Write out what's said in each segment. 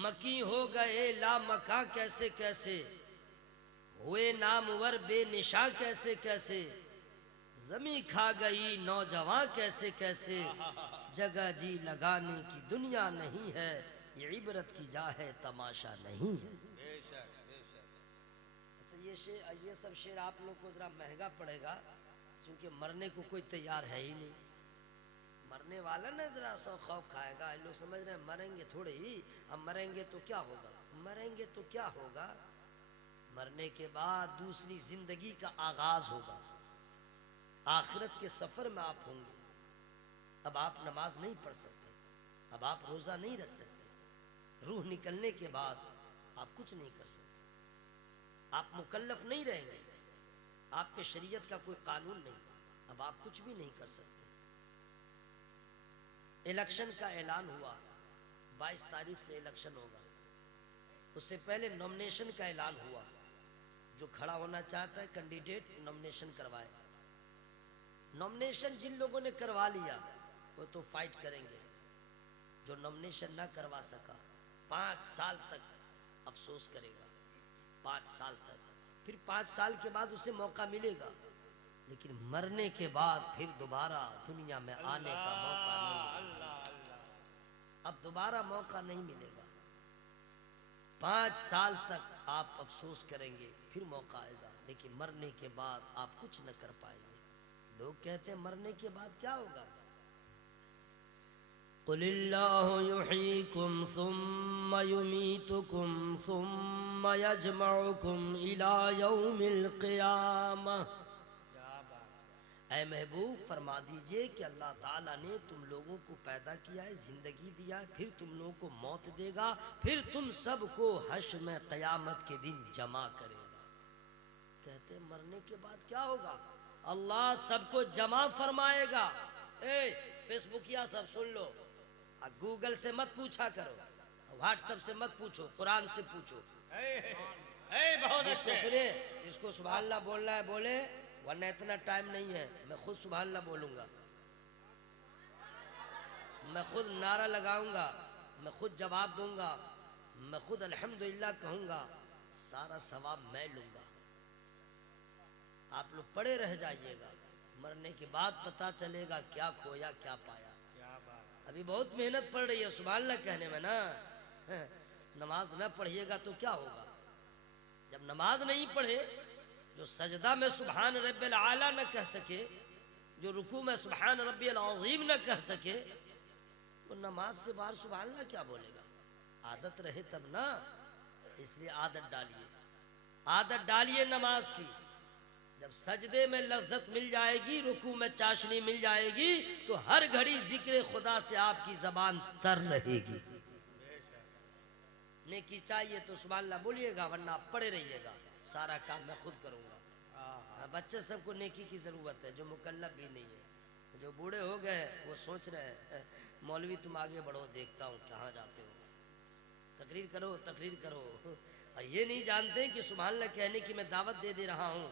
मकी हो गए लामका कैसे कैसे, हुए नामवर बेनिशा कैसे कैसे, जमी खा गई नौजवान कैसे कैसे, जगह जी लगाने की दुनिया नहीं है, ये इबरत की जा है तमाशा नहीं है। ये सब शेर आप लोग को जरा महंगा पड़ेगा, क्योंकि मरने को कोई तैयार है ही नहीं। मरने वाला ना जरा सा खौफ खाएगा, लोग समझ रहे हैं मरेंगे थोड़े ही, अब मरेंगे तो क्या होगा, मरेंगे तो क्या होगा, मरने के बाद दूसरी जिंदगी का आगाज होगा, आखिरत के सफर में आप होंगे। अब आप नमाज नहीं पढ़ सकते, अब आप रोजा नहीं रख सकते, रूह निकलने के बाद आप कुछ नहीं कर सकते, आप मुकल्लफ नहीं रहेंगे, आप पे शरीयत का कोई कानून नहीं, अब आप कुछ भी नहीं कर सकते। इलेक्शन का ऐलान हुआ, 22 तारीख से इलेक्शन होगा, उससे पहले नॉमिनेशन का ऐलान हुआ, जो खड़ा होना चाहता है कैंडिडेट नॉमिनेशन करवाए। नॉमिनेशन जिन लोगों ने करवा लिया वो तो फाइट करेंगे, जो नॉमिनेशन ना करवा सका 5 साल तक अफसोस करेगा, 5 साल तक, फिर 5 साल के बाद उसे मौका मिलेगा, लेकिन मरने के बाद फिर दोबारा दुनिया में आने का मौका नहीं, अब दोबारा मौका नहीं मिलेगा। 5 साल तक आप अफसोस करेंगे, फिर मौका आएगा, लेकिन मरने के बाद आप कुछ न कर पाएंगे। लोग कहते हैं मरने के बाद क्या होगा, कुलिल्लाहु युहीकुम सुम्मा युमीतुकुम सुम्मा यजमउकुम इला यौमिल क़ियामह। ऐ महबूब फरमा दीजिए कि अल्लाह ताला ने तुम लोगों को पैदा किया है, जिंदगी दिया है, फिर तुम लोगों को मौत देगा, फिर तुम सबको हश्र में क़यामत के दिन जमा करेगा। कहते हैं मरने के बाद क्या होगा, अल्लाह सबको जमा फरमाएगा। फेसबुकिया सब सुन लो, गूगल से मत पूछा करो, व्हाट्सएप से मत पूछो, कुरान से पूछो। जिसको सुने, जिसको सुभान अल्लाह बोलना है बोले, वरना इतना टाइम नहीं है। मैं खुद सुभान अल्लाह बोलूंगा, मैं खुद नारा लगाऊंगा, मैं खुद जवाब दूंगा, मैं खुद अल्हम्दुलिल्लाह कहूंगा, सारा सवाब मैं लूंगा। आप लोग पड़े रह जाइएगा, मरने के बाद पता चलेगा क्या खोया क्या पाया। अभी बहुत मेहनत पड़ रही है सुभान अल्लाह कहने में ना, नमाज न पढ़िएगा तो क्या होगा। जब नमाज नहीं पढ़े, जो सजदा में सुभान रब्बिल आला न कह सके, जो रुकू में सुभान रब्बिल अज़ीम न कह सके, वो नमाज से बाहर सुभान अल्लाह क्या बोलेगा। आदत रहे तब ना, इसलिए आदत डालिए, आदत डालिए नमाज की। जब सजदे में लज्जत मिल जाएगी, रुकू में चाशनी मिल जाएगी, तो हर घड़ी जिक्र खुदा से आपकी जबान तर रहेगी। नेकी चाहिए तो सुभान अल्लाह बोलिएगा, वरना आप पड़े रहिएगा, सारा काम मैं खुद करूंगा। बच्चे सबको नेकी की जरूरत है, जो मुकल्लफ भी नहीं है, जो बूढ़े हो गए वो सोच रहे हैं मौलवी तुम आगे बढ़ो, देखता हूँ कहाँ जाते हो, तकरीर करो तकरीर करो, और ये नहीं जानते कि सुभान अल्लाह कहने की मैं दावत दे दे रहा हूँ,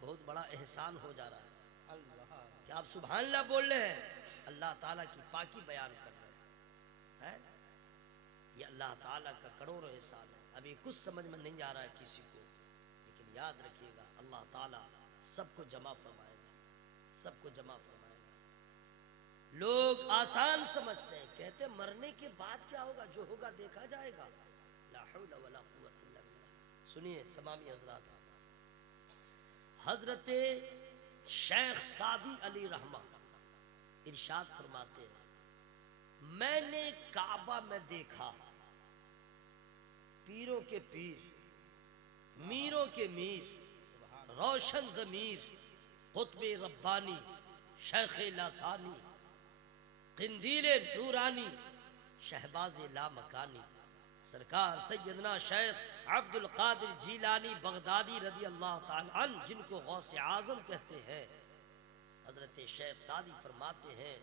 बहुत बड़ा एहसान हो जा रहा है कि आप सुभान अल्लाह बोल रहे हैं, अल्लाह ताला की पाकी बयान कर रहे हैं। ये अल्लाह ताला का करोड़ों एहसान है। अभी कुछ समझ में नहीं आ रहा है किसी को, लेकिन याद रखिएगा अल्लाह ताला सबको जमा फरमाएगा, सबको जमा फरमाएगा। लोग आसान समझते हैं, कहते हैं मरने के बाद क्या होगा, जो होगा देखा जाएगा। ला हौला वला कुव्वता इल्ला बिल्लाह। सुनिए तमामी हजरात, हजरत शेख सादी अली रहमा इरशाद फरमाते हैं, मैंने काबा में देखा पीरों के पीर, मीरों के मीर, रोशन जमीर, कुतबे रब्बानी, शेख लासानी, किंदीले नूरानी, शहबाज लामकानी, सरकार सैयदना शेख अब्दुल कादिर जीलानी बगदादी रदी अल्लाह ताला अन्हु, जिनको गौसे आजम कहते हैं, हजरत शेख सादी फरमाते हैं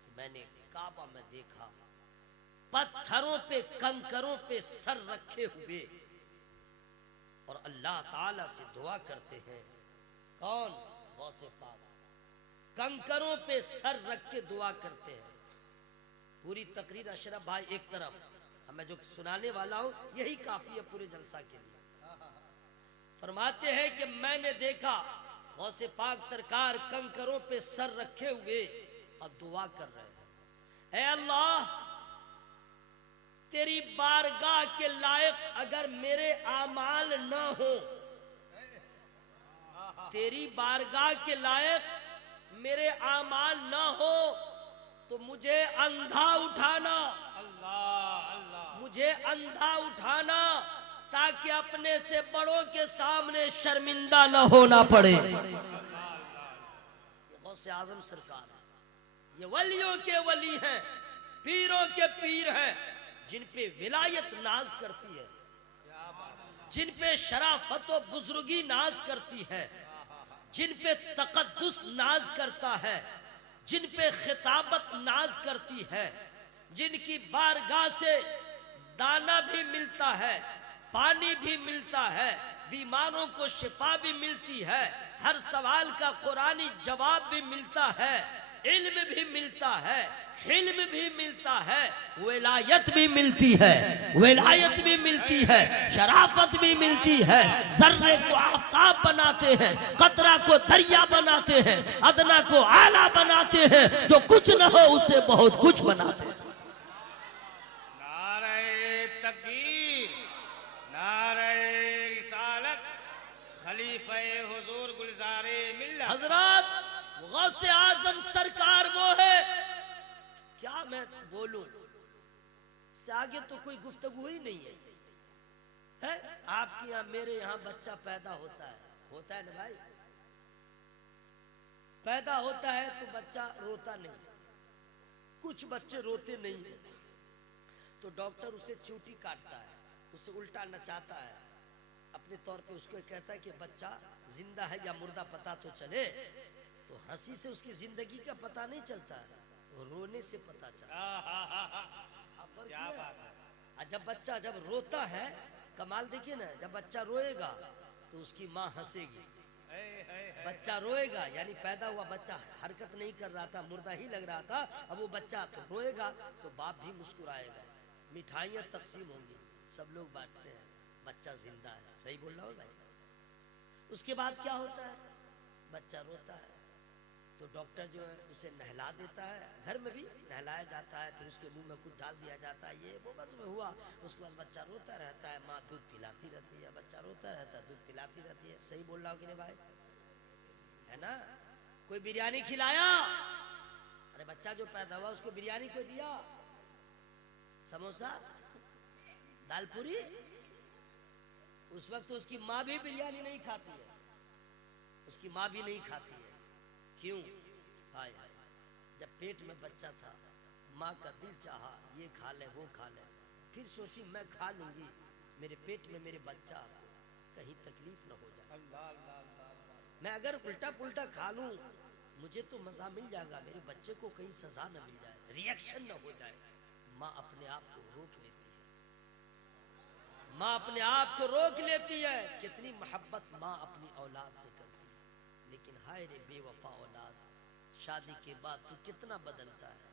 कि मैंने काबा में देखा पत्थरों पे कंकरों पे सर रखे हुए और अल्लाह ताला से दुआ करते हैं। कौन? गौसे पाक कंकरों पे सर रख के दुआ करते हैं। पूरी तकरीर अशरफ भाई एक तरफ, अब मैं जो सुनाने वाला हूं यही काफी है पूरे जलसा के लिए। फरमाते हैं कि मैंने देखा गौसे पाक सरकार कंकरों पे सर रखे हुए अब दुआ कर रहे हैं, ऐ अल्लाह तेरी बारगाह के लायक अगर मेरे आमाल न हो, तेरी बारगाह के लायक मेरे आमाल न हो तो मुझे अंधा उठाना, अल्लाह अल्लाह, मुझे अंधा उठाना ताकि अपने से बड़ों के सामने शर्मिंदा न होना पड़े। ये गौसे आजम सरकार है, ये वलियों के वली हैं, पीरों के पीर हैं, जिन पे विलायत नाज करती है, जिन पे शराफत व बुजुर्गी नाज करती है, जिन पे तकद्दुस नाज करता है, जिन पे खिताबत नाज करती है, जिनकी बारगाह से दाना भी मिलता है, पानी भी मिलता है, बीमारों को शिफा भी मिलती है, हर सवाल का कुरानी जवाब भी मिलता है, इल्म भी मिलता है, हिल्म भी मिलता है, विलायत भी मिलती है, विलायत भी मिलती है, शराफत भी मिलती है। जर्रे को आफताब बनाते हैं, कतरा को दरिया बनाते हैं, अदना को आला बनाते हैं, जो कुछ न हो उसे बहुत कुछ बनाते हैं। नारे तकबीर, नारे रिसालत, खलीफे हुजूर गुलजारे मिल्लत। हजरत गौसे आजम सरकार वो है, क्या मैं बोलूं, इससे आगे तो कोई गुफ्तगू ही नहीं है। आपके यहाँ मेरे यहाँ बच्चा पैदा होता है ना भाई, पैदा होता है तो बच्चा रोता नहीं, कुछ बच्चे रोते नहीं है तो डॉक्टर उसे चूटी काटता है, उसे उल्टा नचाता है, अपने तौर पे उसको कहता है कि बच्चा जिंदा है या मुर्दा पता तो चले। तो हंसी से उसकी जिंदगी का पता नहीं चलता है, रोने से पता चलता है। क्या बात है। जब बच्चा जब रोता है, कमाल देखिए ना, जब बच्चा रोएगा तो उसकी माँ हंसेगी, बच्चा रोएगा यानी पैदा हुआ बच्चा हरकत नहीं कर रहा था, मुर्दा ही लग रहा था, अब वो बच्चा तो रोएगा तो बाप भी मुस्कुराएगा, मिठाइयाँ तकसीम होंगी, सब लोग बांटते हैं, बच्चा जिंदा है। सही बोल रहा हूँ भाई। उसके बाद क्या होता है, बच्चा रोता है तो डॉक्टर जो है उसे नहला देता है, घर में भी नहलाया जाता है, फिर उसके मुंह में कुछ डाल दिया जाता है, ये वो बस में हुआ। उसके बाद बच्चा रोता रहता है, माँ दूध पिलाती रहती है, बच्चा रोता रहता है, दूध पिलाती रहती है। सही बोल रहा हूँ कि नहीं भाई, है ना। कोई बिरयानी खिलाया, अरे बच्चा जो पैदा हुआ उसको बिरयानी कोई दिया, समोसा, दाल पूरी, उस वक्त तो उसकी माँ भी बिरयानी नहीं खाती है, उसकी माँ भी नहीं खाती है। क्यों? हाय हाय, जब पेट में बच्चा था माँ का दिल चाहा ये खा ले वो खा ले, फिर सोची मैं खा लूंगी, मेरे पेट में मेरे बच्चा कहीं तकलीफ न हो जाए, मैं अगर उल्टा पुल्टा खा लूं मुझे तो मजा मिल जाएगा, मेरे बच्चे को कहीं सजा न मिल जाए, रिएक्शन न हो जाए। माँ अपने आप को रोक लेती है, माँ अपने आप को रोक लेती है। कितनी मोहब्बत माँ अपनी औलाद से करती है, लेकिन हाय रे बेवफा औलाद, शादी के बाद तू कितना बदलता है,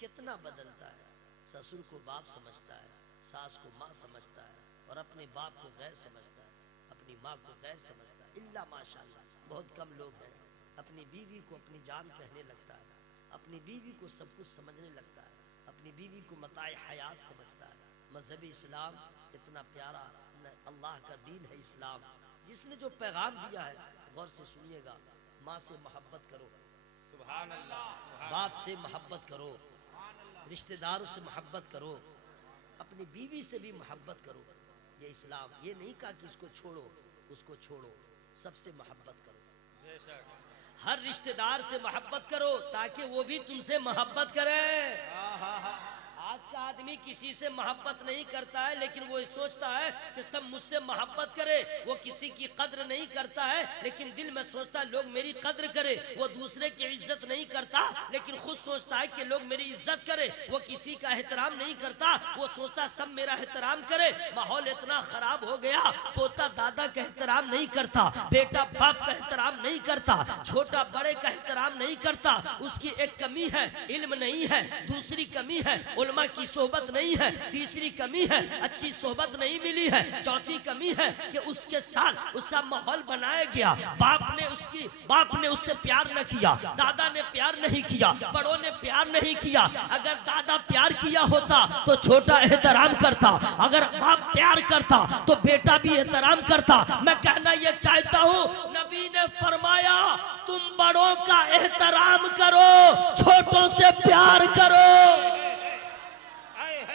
कितना बदलता है। ससुर को बाप समझता है, सास को माँ समझता है, और अपने बाप को गैर समझता है, अपनी माँ को गैर समझता है। इल्ला माशाल्लाह बहुत कम लोग हैं, अपनी बीवी को अपनी जान कहने लगता है, अपनी बीवी को सब कुछ समझने लगता है, अपनी बीवी को मताए हयात समझता है। मजहब इस्लाम इतना प्यारा अल्लाह का दीन है इस्लाम, जिसने जो पैगाम दिया है गौर से सुनिएगा। माँ से मोहब्बत करो, सुभान अल्लाह, बाप से मोहब्बत करो, रिश्तेदारों से मोहब्बत करो, अपनी बीवी से भी मोहब्बत करो। ये इस्लाम, ये नहीं कहा कि इसको छोड़ो उसको छोड़ो, सबसे मोहब्बत करो, हर रिश्तेदार से मोहब्बत करो ताकि वो भी तुमसे मोहब्बत करे। आज का आदमी किसी से मोहब्बत नहीं करता है, लेकिन वो सोचता है कि सब मुझसे मोहब्बत करे, वो किसी की कद्र नहीं करता है, लेकिन दिल में सोचता है लोग मेरी कद्र करे। वो दूसरे की इज्जत नहीं करता, लेकिन खुद सोचता है कि लोग मेरी इज्जत करे। वो किसी का एहतराम नहीं करता, वो सोचता सब मेरा एहतराम करे। माहौल इतना खराब हो गया, पोता दादा का एहतराम नहीं करता, बेटा बाप का एहतराम नहीं करता, छोटा बड़े का एहतराम नहीं करता। उसकी एक कमी है, इल्म नहीं है, दूसरी कमी है उलमा की सोहबत नहीं है, तीसरी कमी है अच्छी सोहबत नहीं मिली है, चौथी कमी है कि उसके साथ उसका माहौल बनाया गया, बाप ने उससे प्यार न किया, दादा ने प्यार नहीं किया, बड़ों ने प्यार नहीं किया। अगर दादा प्यार किया होता तो छोटा एहतराम करता, अगर बाप प्यार करता तो बेटा भी एहतराम करता। मैं कहना ये चाहता हूँ, नबी ने फरमाया तुम बड़ों का एहतराम करो, छोटों से प्यार करो।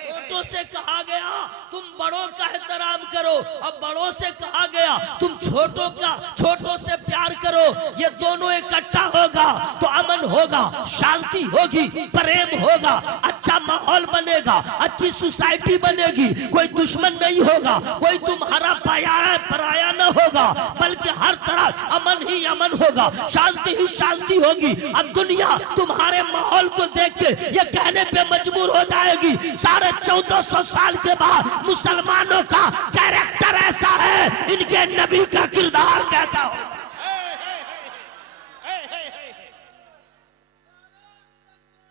छोटों से कहा गया तुम बड़ों का एहतराम करो, अब बड़ों से कहा गया तुम छोटों से प्यार करो। ये दोनों इकट्ठा होगा तो अमन होगा, शांति होगी, प्रेम होगा, अच्छा माहौल बनेगा, अच्छी सोसाइटी बनेगी, कोई दुश्मन नहीं होगा, कोई तुम्हारा पराया न होगा, बल्कि हर तरफ अमन ही अमन होगा, शांति ही शांति होगी। अब दुनिया तुम्हारे माहौल को देख के ये कहने पे मजबूर हो जाएगी 1450 साल के बाद मुसलमानों का कैरेक्टर ऐसा है, इनके नबी का किरदार कैसा हो।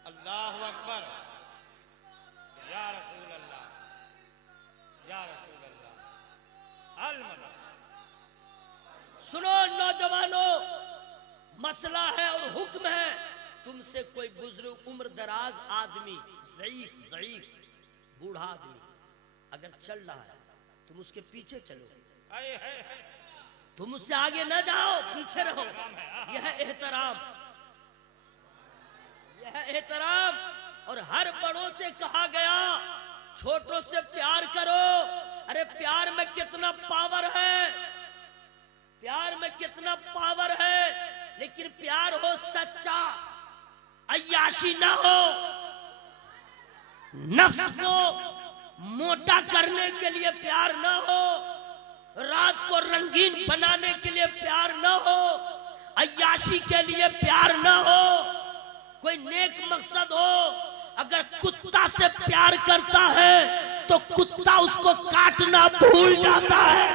अल्लाहु अकबर, या रसूल अल्लाह, या रसूल अल्लाह। अल-मदद। सुनो नौजवानों, मसला है और हुक्म है, तुमसे कोई बुजुर्ग उम्र दराज आदमी, ज़ईफ बूढ़ा आदमी अगर चल रहा है तुम उसके पीछे चलो, तुम उससे आगे न जाओ, पीछे रहो। यह एहतराम। और हर बड़ों से कहा गया छोटों से प्यार करो। अरे प्यार में कितना पावर है, प्यार में कितना पावर है, लेकिन प्यार हो सच्चा, अय्याशी ना हो, नफ्स को मोटा करने के लिए प्यार न हो, रात को रंगीन बनाने के लिए प्यार न हो, अय्याशी के लिए प्यार न हो, कोई नेक मकसद हो। अगर कुत्ता से प्यार करता है तो कुत्ता उसको काटना भूल जाता है।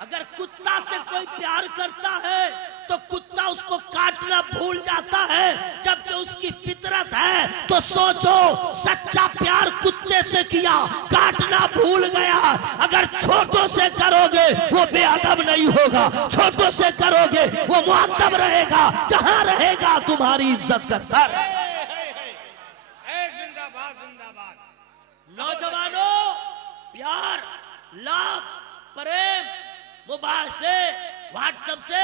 अगर कुत्ता से कोई प्यार करता है तो कुत्ता उसको काटना भूल जाता है, जबकि उसकी फितरत है। तो सोचो, सच्चा प्यार कुत्ते से किया, काटना भूल गया। अगर छोटों से करोगे वो बेअदब नहीं होगा, छोटों से करोगे वो मुअद्दब रहेगा, जहां रहेगा तुम्हारी इज्जत करता रहेगा। जिंदाबाद जिंदाबाद। नौजवानों, प्यार, लव, प्रेम मोबाइल से, व्हाट्सएप से,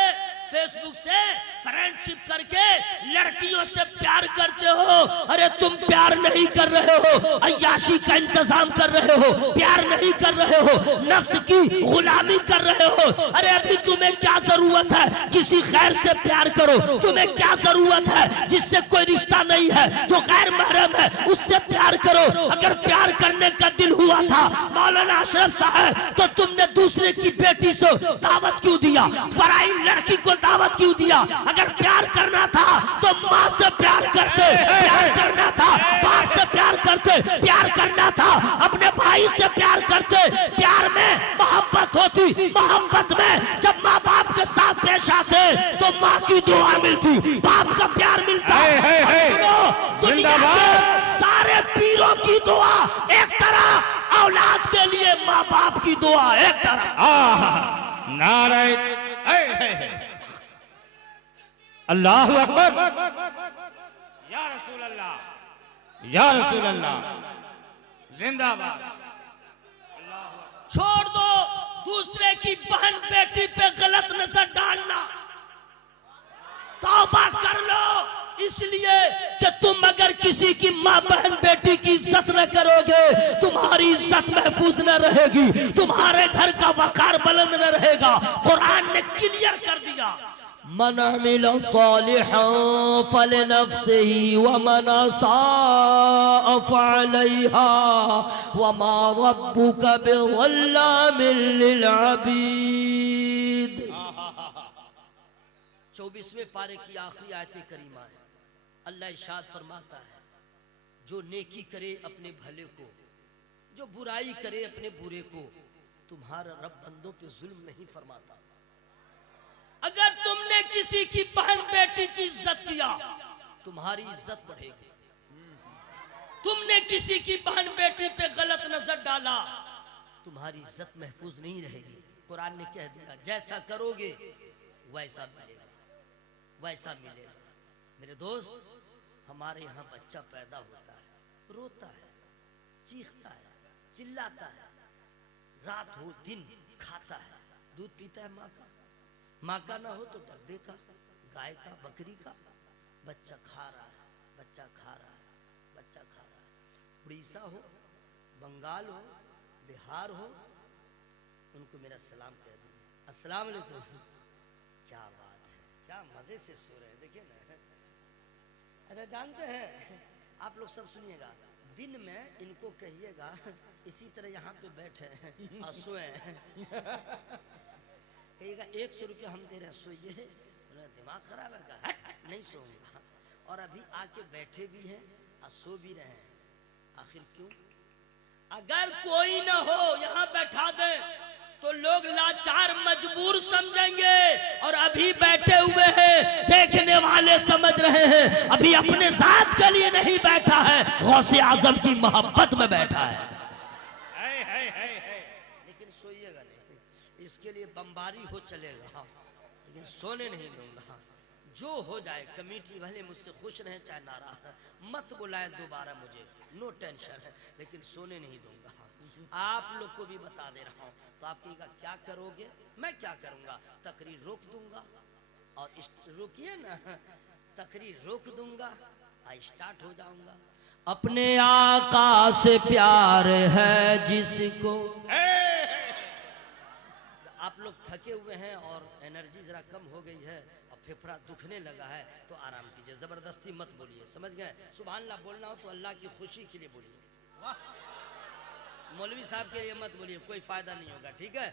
फेसबुक से फ्रेंडशिप करके लड़कियों से प्यार करते हो। अरे तुम प्यार नहीं कर रहे हो, अय्याशी का इंतजाम कर रहे हो, प्यार नहीं कर रहे हो, नफ्स की गुलामी कर रहे हो। अरे अभी तुम्हें क्या जरूरत है, किसी गैर से प्यार करो। तुम्हें क्या जरूरत है, जिससे कोई रिश्ता नहीं है, जो गैर महरम है, उससे प्यार करो। अगर प्यार करने का दिल हुआ था मौलाना अशरफ साहब, तो तुमने दूसरे की बेटी से दावत क्यों दिया, पराई लड़की को दावत क्यों दिया? अगर प्यार करना था तो माँ से प्यार करते, प्यार करना था बाप से प्यार करते, प्यार करना था अपने भाई से प्यार करते। प्यार में मोहब्बत होती, मोहब्बत में जब माँ बाप के साथ पेश आते तो माँ की दुआ मिलती, बाप का प्यार मिलता। दुनिया के सारे पीरों की दुआ एक तरफ, औलाद के लिए माँ बाप की दुआ एक तरफ। नारे अल्लाहु अकबर, या रसूल अल्लाह, या रसूल अल्लाह, जिंदाबाद। छोड़ दो दूसरे की बहन बेटी पे गलत नजर डालना, तौबा कर लो, इसलिए कि तुम अगर किसी की माँ बहन बेटी की इज्जत न करोगे, तुम्हारी इज्जत महफूज न रहेगी, तुम्हारे घर का वकार बुलंद न रहेगा। कुरान ने क्लियर कर दिया, मन अमिल सालिहन फलिनफ्सिही व मन असाअ फअलैहा व मा रब्बुका बिज़ल्लामिल लिल अबीद। 24वें पारे की आखिरी आयत करीमा है। अल्लाह इरशाद फरमाता है, जो नेकी करे अपने भले को, जो बुराई करे अपने बुरे को, तुम्हारा रब बंदों पे जुल्म नहीं फरमाता। अगर तुमने किसी की बहन बेटी की इज्जत किया, तुम्हारी इज्जत बढ़ेगी। तुमने किसी की बहन बेटी पे गलत नजर डाला, तुम्हारी इज्जत महफूज नहीं रहेगी। कुरान ने कह दिया जैसा करोगे वैसा मिलेगा, वैसा मिलेगा। मेरे दोस्त, हमारे यहाँ बच्चा पैदा होता है, रोता है, चीखता है, चिल्लाता है, रात हो दिन खाता है, दूध पीता है माँ का, माँ का ना हो तो डब्बे का, गाय का, बकरी का। बच्चा खा रहा है, बच्चा खा रहा है, बच्चा खा रहा है। उड़ीसा हो, बंगाल हो, बिहार हो, उनको मेरा सलाम कह दो, अस्सलाम वालेकुम। क्या बात है, क्या मजे से सो रहे हैं, देखिए ना। अच्छा जानते हैं, आप लोग सब सुनिएगा, दिन में इनको कहिएगा इसी तरह यहाँ पे बैठे हैं और सोए हैं, कहिएगा 100 रुपया हम दे रहे हैं, सोइए। दिमाग खराब है का? हट, नहीं सोऊंगा। और अभी आके बैठे भी हैं और सो भी रहे हैं। आखिर क्यों? अगर कोई ना हो यहाँ बैठा दे तो लोग लाचार मजबूर समझेंगे, और अभी बैठे हुए हैं देखने वाले समझ रहे हैं अभी अपने जात के लिए नहीं बैठा है, गौसे आजम की मोहब्बत में बैठा है। लेकिन सोइएगा नहीं, इसके लिए बमबारी हो चलेगा, लेकिन सोने नहीं दूंगा। जो हो जाए, कमेटी भले मुझसे खुश रहे चाहे नाराज, मत बुलाए दोबारा मुझे, नो टेंशन है, लेकिन सोने नहीं दूंगा। आप लोग को भी बता दे रहा हूँ। तो आप कहिएगा क्या करोगे? मैं क्या करूंगा? तकरीर रोक दूंगा, और रोकिए ना, तकरीर रोक दूंगा और स्टार्ट हो जाऊंगा। अपने आका से प्यार है जिसको। आप लोग थके हुए हैं और एनर्जी जरा कम हो गई है और फेफड़ा दुखने लगा है तो आराम कीजिए, जबरदस्ती मत बोलिए, समझ गए? सुभान अल्लाह बोलना हो तो अल्लाह की खुशी के लिए बोलिए, मौलवी साहब के लिए मत बोलिए, कोई फायदा नहीं होगा, ठीक है?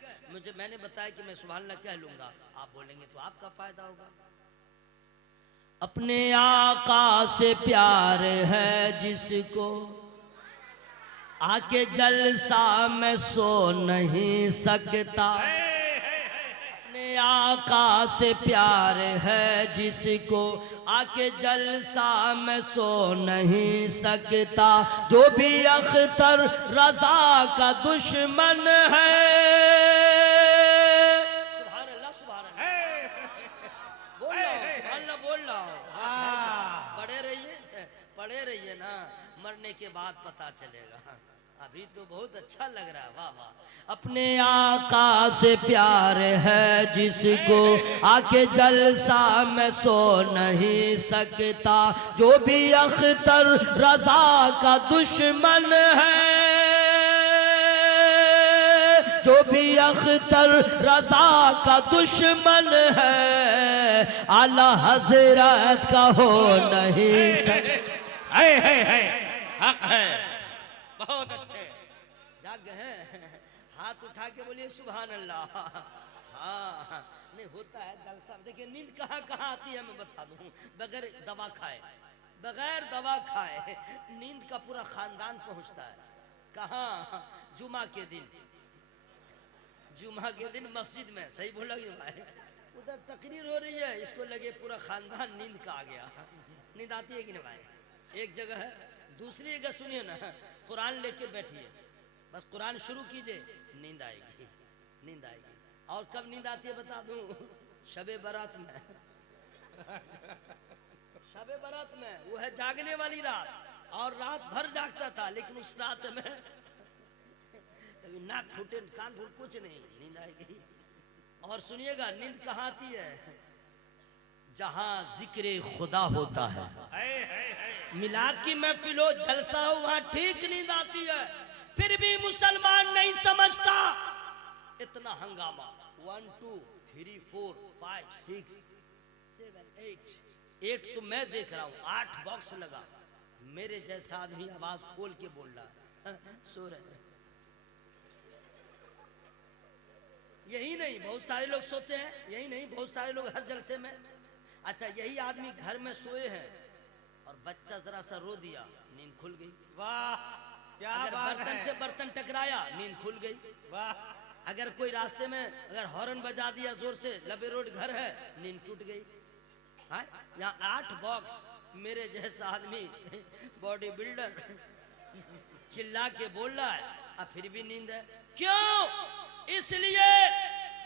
मैंने बताया कि मैं सुभान अल्लाह कह लूंगा, आप बोलेंगे तो आपका फायदा होगा। अपने आका से प्यार है जिसको, आके जलसा में सो नहीं सकता। अपने आका से प्यार है जिसको, आके जलसा में सो नहीं सकता। जो भी अख्तर रजा का दुश्मन है, सुभान अल्लाह, सुभान अल्लाह बोल रहा हूँ, सुभान अल्लाह बोल रहा हूँ। पढ़े रहिए ना, मरने के बाद पता चलेगा। अभी तो बहुत अच्छा लग रहा है, वाह वाह। अपने आका से प्यार है जिसको, आके जलसा में सो नहीं सकता। जो भी अख्तर रजा का दुश्मन है, जो भी अख्तर रजा का दुश्मन है, आला हजरत का हो नहीं सकता। हक है, बहुत अच्छे। जाग गए हैं? हाथ उठा के बोलिए सुभान अल्लाह। हाँ, नहीं होता है जलसा। देखिए नींद कहाँ कहाँ आती है मैं बता दूं, बगैर दवा खाए, बगैर दवा खाए नींद का पूरा खानदान पहुंचता है। कहाँ? जुमा के दिन, जुमा के दिन मस्जिद में, सही बोला कि भाई? उधर तकरीर हो रही है, इसको लगे पूरा खानदान नींद का आ गया। नींद आती है कि नहीं भाई? एक जगह है, दूसरी जगह सुनिए ना, कुरान लेके बैठिए, बस कुरान शुरू कीजिए, नींद आएगी, नींद आएगी। और कब नींद आती है बता दूं? शबे बारात में। शबे बारात में वो है जागने वाली रात, और रात भर जागता था, लेकिन उस रात में कभी नाक फूटे, कान फूट, कुछ नहीं, नींद आएगी। और सुनिएगा नींद कहाँ आती है? जहां जिक्र खुदा होता है, मिलाद की महफिल हो, जलसा हो, वहां ठीक नींद आती है। फिर भी मुसलमान नहीं समझता, इतना हंगामा। 1 2 3 4 5 6 7 8 तो मैं देख रहा हूँ, 8 बॉक्स लगा। मेरे जैसा आदमी आवाज खोल के बोल रहा है, सो रहे। यही नहीं, बहुत सारे लोग सोते हैं, यही नहीं, बहुत सारे लोग हर जलसे में। अच्छा, यही आदमी घर में सोए हैं और बच्चा जरा सा रो दिया, नींद खुल गई। वाह, क्या अगर बात बर्तन है। से बर्तन टकराया, नींद खुल गई। वाह, अगर कोई रास्ते में अगर हॉर्न बजा दिया जोर से, लबे रोड घर है, नींद टूट गई। हाँ, यहाँ 8 बॉक्स। मेरे जैसा आदमी बॉडी बिल्डर चिल्ला के बोल रहा है अब फिर भी नींद है। क्यों? इसलिए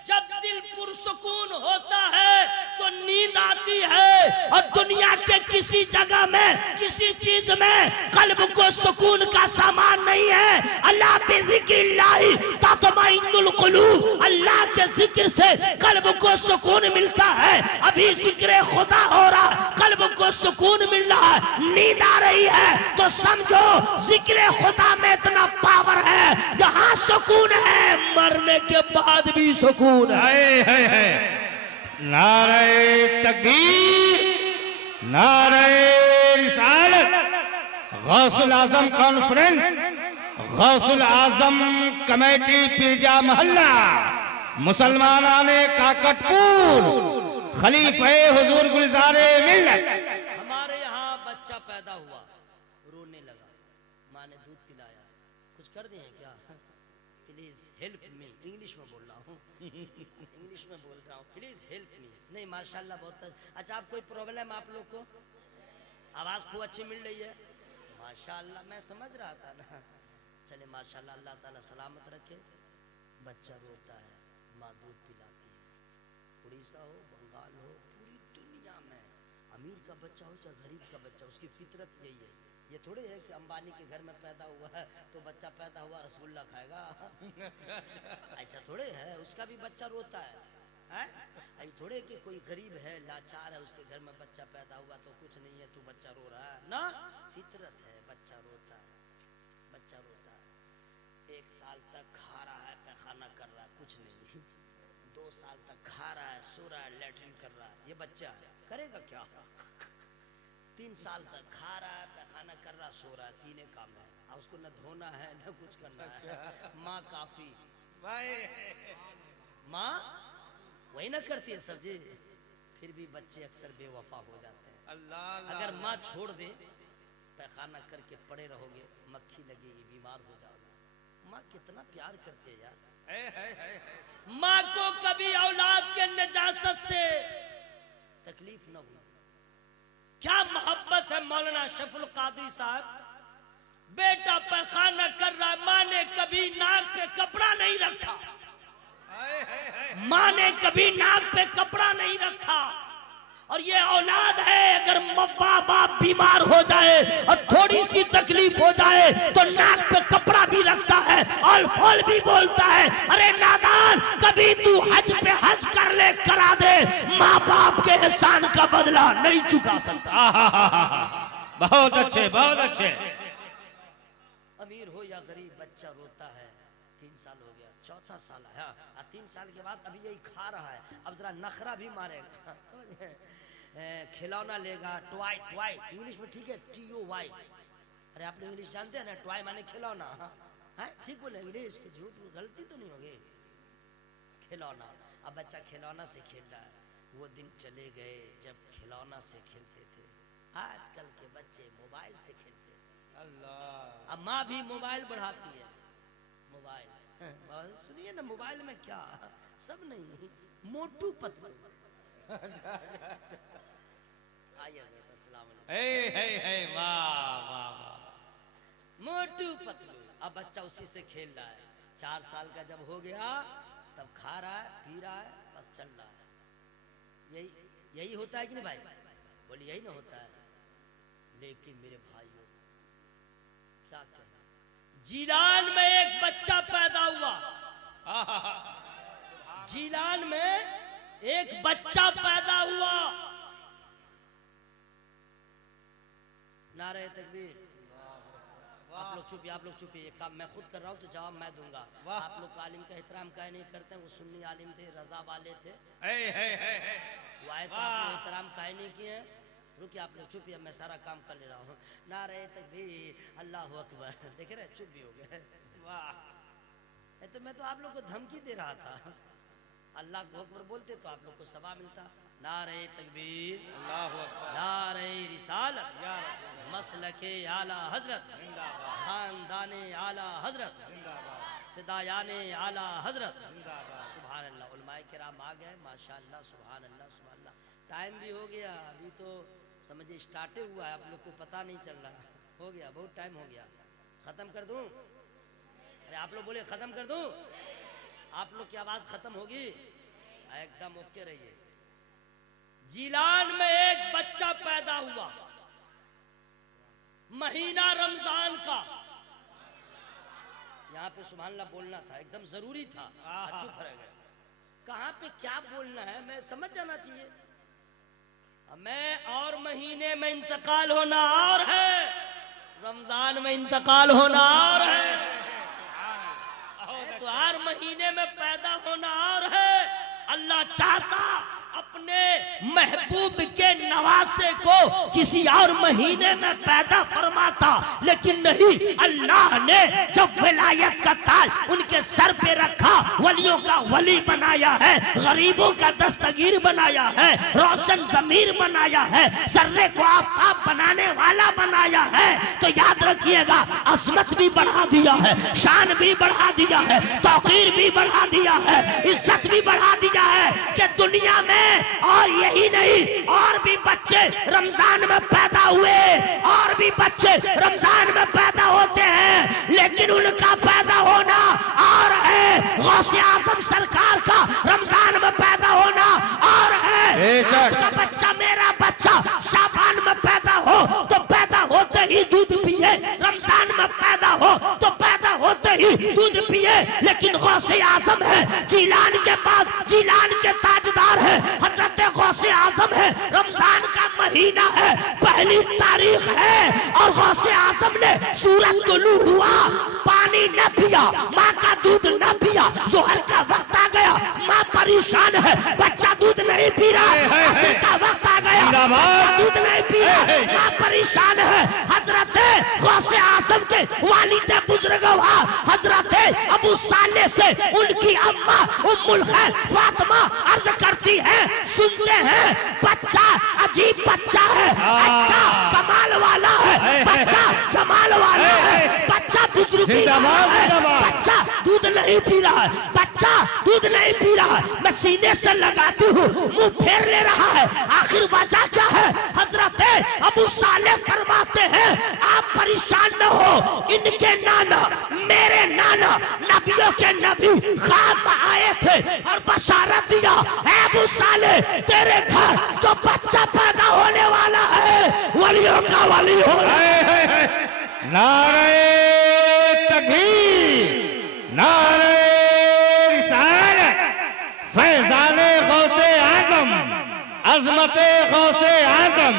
जब दिल पुरसुकून होता है तो नींद आती है, और दुनिया के किसी जगह में किसी चीज में कल्ब को सुकून का सामान नहीं है। अल्लाह पे ज़िक्रिल्लाहि तत्मइन्नुल कुलूब, अल्लाह के जिक्र से कल्ब को सुकून मिलता है। अभी जिक्र खुदा हो रहा, कल्ब को सुकून मिल रहा है, नींद आ रही है तो समझो जिक्र खुदा में इतना पावर है, यहाँ सुकून है, मरने के बाद भी सुकून है। नारे तकबीर, नारे रिसालत। गौसुल आजम कॉन्फ्रेंस, गौसुल आजम कमेटी पिरजा मोहल्ला, मुसलमानाने काकटपुर, खलीफे हुजूर गुलजारे मिल्लत। हमारे यहाँ बच्चा पैदा हुआ, रोने लगा, माँ ने दूध पिलाया, कुछ कर दिए क्या? प्लीज हेल्प मी, इंग्लिश में बोल रहा हूँ, इंग्लिश में बोल रहा हूँ, प्लीज हेल्प मी। नहीं माशाल्लाह बहुत अच्छा। आप कोई प्रॉब्लम आप लोग को? आवाज खूब अच्छी मिल रही है माशाल्लाह, मैं समझ रहा था ना। चले माशाल्लाह, अल्लाह ताला सलामत रखे। बच्चा रोता है, माँ दूध पिलाती है। उड़ीसा हो, बंगाल हो, पूरी दुनिया में अमीर का बच्चा हो चाहे गरीब का बच्चा, उसकी फितरत यही है। ये थोड़े है कि अंबानी के घर में पैदा हुआ है तो बच्चा पैदा हुआ रसगुल्ला खाएगा। ऐसा थोड़े है, उसका भी बच्चा रोता है। ऐसा थोड़े कि कोई गरीब है, लाचार है, उसके घर में बच्चा पैदा हुआ तो कुछ नहीं है, तू बच्चा रो रहा है ना। फितरत है, बच्चा रोता है, बच्चा रोता है। 1 साल तक खा रहा है, पैखाना कर रहा है, कुछ नहीं। 2 साल तक खा रहा है, सो रहा है, लैट्रिन कर रहा है, ये बच्चा करेगा क्या? 3 साल तक खा रहा है, पैखाना कर रहा, सो रहा है, 3 काम है। अब उसको न धोना है न कुछ करना है। माँ काफी, माँ वही ना करती है सब जी। फिर भी बच्चे अक्सर बेवफा हो जाते हैं। अल्लाह, अगर माँ छोड़ दे, पैखाना करके पड़े रहोगे, मक्खी लगेगी, बीमार हो जाओगे। माँ कितना प्यार करती है यार। माँ को कभी औलाद के नजासत से तकलीफ न हुई। क्या मोहब्बत है मौलाना शफुल कादरी साहब। बेटा पैखाना कर रहा है, माँ ने कभी नाक पे कपड़ा नहीं रखा, माँ ने कभी नाक पे कपड़ा नहीं रखा। और ये औलाद है, अगर माँ बाप बीमार हो जाए और थोड़ी सी तकलीफ हो जाए तो नाक पे कपड़ा भी रखता है और फौल भी बोलता है, अरे नादान कभी तू हज पे हज कर ले, करा दे, माँ बाप के एहसान का बदला नहीं चुका सकता। बहुत अच्छे, बहुत अच्छे। अमीर हो या गरीब, बच्चा रोता है। 3 साल हो गया, 4था साल है, 3 साल के बाद अभी यही खा रहा है, अब जरा नखरा भी मारेगा, समझे? खिलौना लेगा, टॉय, टॉय इंग्लिश में ठीक है, TOY। अरे आप लोग इंग्लिश जानते हैं ना, टॉय माने खिलौना। हाँ ठीक बोले इंग्लिश, झूठ गलती तो नहीं होगी। खिलौना, अब बच्चा खिलौना से खेल रहा है। वो दिन चले गए जब खिलौना से खेलते थे, आजकल के बच्चे मोबाइल से खेलते हैं। अल्लाह, अब माँ भी मोबाइल बढ़ाती है। मोबाइल सुनिए ना, मोबाइल में क्या सब नहीं, मोटू पतलू। आइए अस्सलाम वालेकुम। वाह वाह वाह। मोटू पतलू, अब बच्चा उसी से खेल रहा है। 4 साल का जब हो गया तब खा रहा है, पी रहा है, बस चल रहा है। यही होता है कि नहीं भाई? बोलिए यही ना होता है। लेकिन मेरे भाइयों क्या कहना, जीलान में एक बच्चा पैदा हुआ, जीलान में एक बच्चा पैदा हुआ। नारे तकबीर। आप लोग चुपिए, आप लोग चुपिए, ये काम मैं खुद कर रहा हूँ तो जवाब मैं दूंगा। आप लोग आलिम का एहतराम काहे नहीं करते? वो सुन्नी आलिम थे, रजा वाले थे, वो आए तो आप लोग एहतराम काहे नहीं किए? रुकिए आप लोग चुपिए, मैं सारा काम कर ले रहा हूँ। नारे तकबीर, अल्लाह अकबर। देख रहे चुप भी हो गए। तो मैं तो आप लोग को धमकी दे रहा था, अल्लाह अकबर बोलते तो आप लोग को सवाब मिलता। नारे तकबीर, नारे रिसालत, मसलके आला हजरत, खानदाने आला हजरत, फिदायाने आला हजरत। सुभान अल्लाह। उलमाए किराम आ गए माशाअल्लाह, सुभान अल्लाह, सुभान अल्लाह। टाइम भी हो गया, अभी तो समझिए स्टार्टे हुआ है, आप लोग को पता नहीं चल रहा। हो गया, बहुत टाइम हो गया। खत्म कर दूं? अरे आप लोग बोले खत्म कर दूं? आप लोग की आवाज खत्म होगी? एकदम ओके रहिए। जीलान में एक बच्चा पैदा हुआ, महीना रमजान का। यहाँ पे सुभान अल्लाह बोलना था, एकदम जरूरी था, चुप रह गए। कहाँ पे क्या बोलना है मैं समझ जाना चाहिए। मैं और महीने में इंतकाल होना और है, रमजान में इंतकाल होना और है, तो हर महीने में पैदा होना और है। अल्लाह चाहता अपने महबूब के नवासे को किसी और महीने में पैदा फरमाता, लेकिन नहीं, अल्लाह ने जब विलायत का ताज उनके सर पे रखा, वलियों का वली बनाया है, गरीबों का दस्तगीर बनाया है, रोशन जमीर बनाया है, सर्रे को आफताब बनाने वाला बनाया है। तो याद रखिएगा, अजमत भी बढ़ा दिया है, शान भी बढ़ा दिया है, तौकीर भी बढ़ा दिया है, इज्जत भी बढ़ा दिया है कि दुनिया में और यही नहीं, और भी बच्चे रमजान में पैदा हुए, और भी बच्चे रमजान में पैदा होते हैं, लेकिन उनका पैदा होना और है, गौसे आजम सरकार का रमजान में पैदा होना और है। आपका बच्चा मेरा बच्चा शाबान में पैदा हो तो पैदा होते ही दूध पिए, रमजान में पैदा हो तो पैदा होते ही दूध पिए, लेकिन गौसे आजम है, जीलान के बाद जीलान के ताजदार है, हजरत गौसे आजम है, रमजान का महीना है, पहली तारीख है, और गौसे आजम ने सूरज तुलू हुआ, पानी न पिया, माँ का दूध न पिया, जोहर का वक्त आ गया, माँ परेशान है, बच्चा दूध नहीं पी रहा, असर का वक्त आ गया, बच्चा दूध नहीं पी रहा, माँ परेशान है। हजरत गौसे आजम के वालिद बुजुर्गवा हजरत अबू साले से उनकी अम्मा उम्मुल खैर फातिमा अर्ज करती है, सुनते हैं बच्चा अजीब बच्चा है, अच्छा कमाल वाला है, बच्चा जमाल वाला है, बच्चा बुजुर्गी वाला है, बच्चा दूध नहीं पी रहा है, बच्चा दूध नहीं पी रहा है, मैं सीने से लगाती हूँ, मुंह फेर ले रहा है, आखिर वजह क्या है? हजरत अबू साले फरमाते हैं, आप परेशान न हो, इनके नाना मेरे नाना नबियों के नबी ख्वाब में आए थे और बशारत दिया, अबू साले तेरे घर जो बच्चा पैदा होने वाला है वलियों का वली हो रहा है। नारे तकबीर, नारे रिसालत, फैज़ाने गौसे आज़म, अज़मते गौसे आज़म,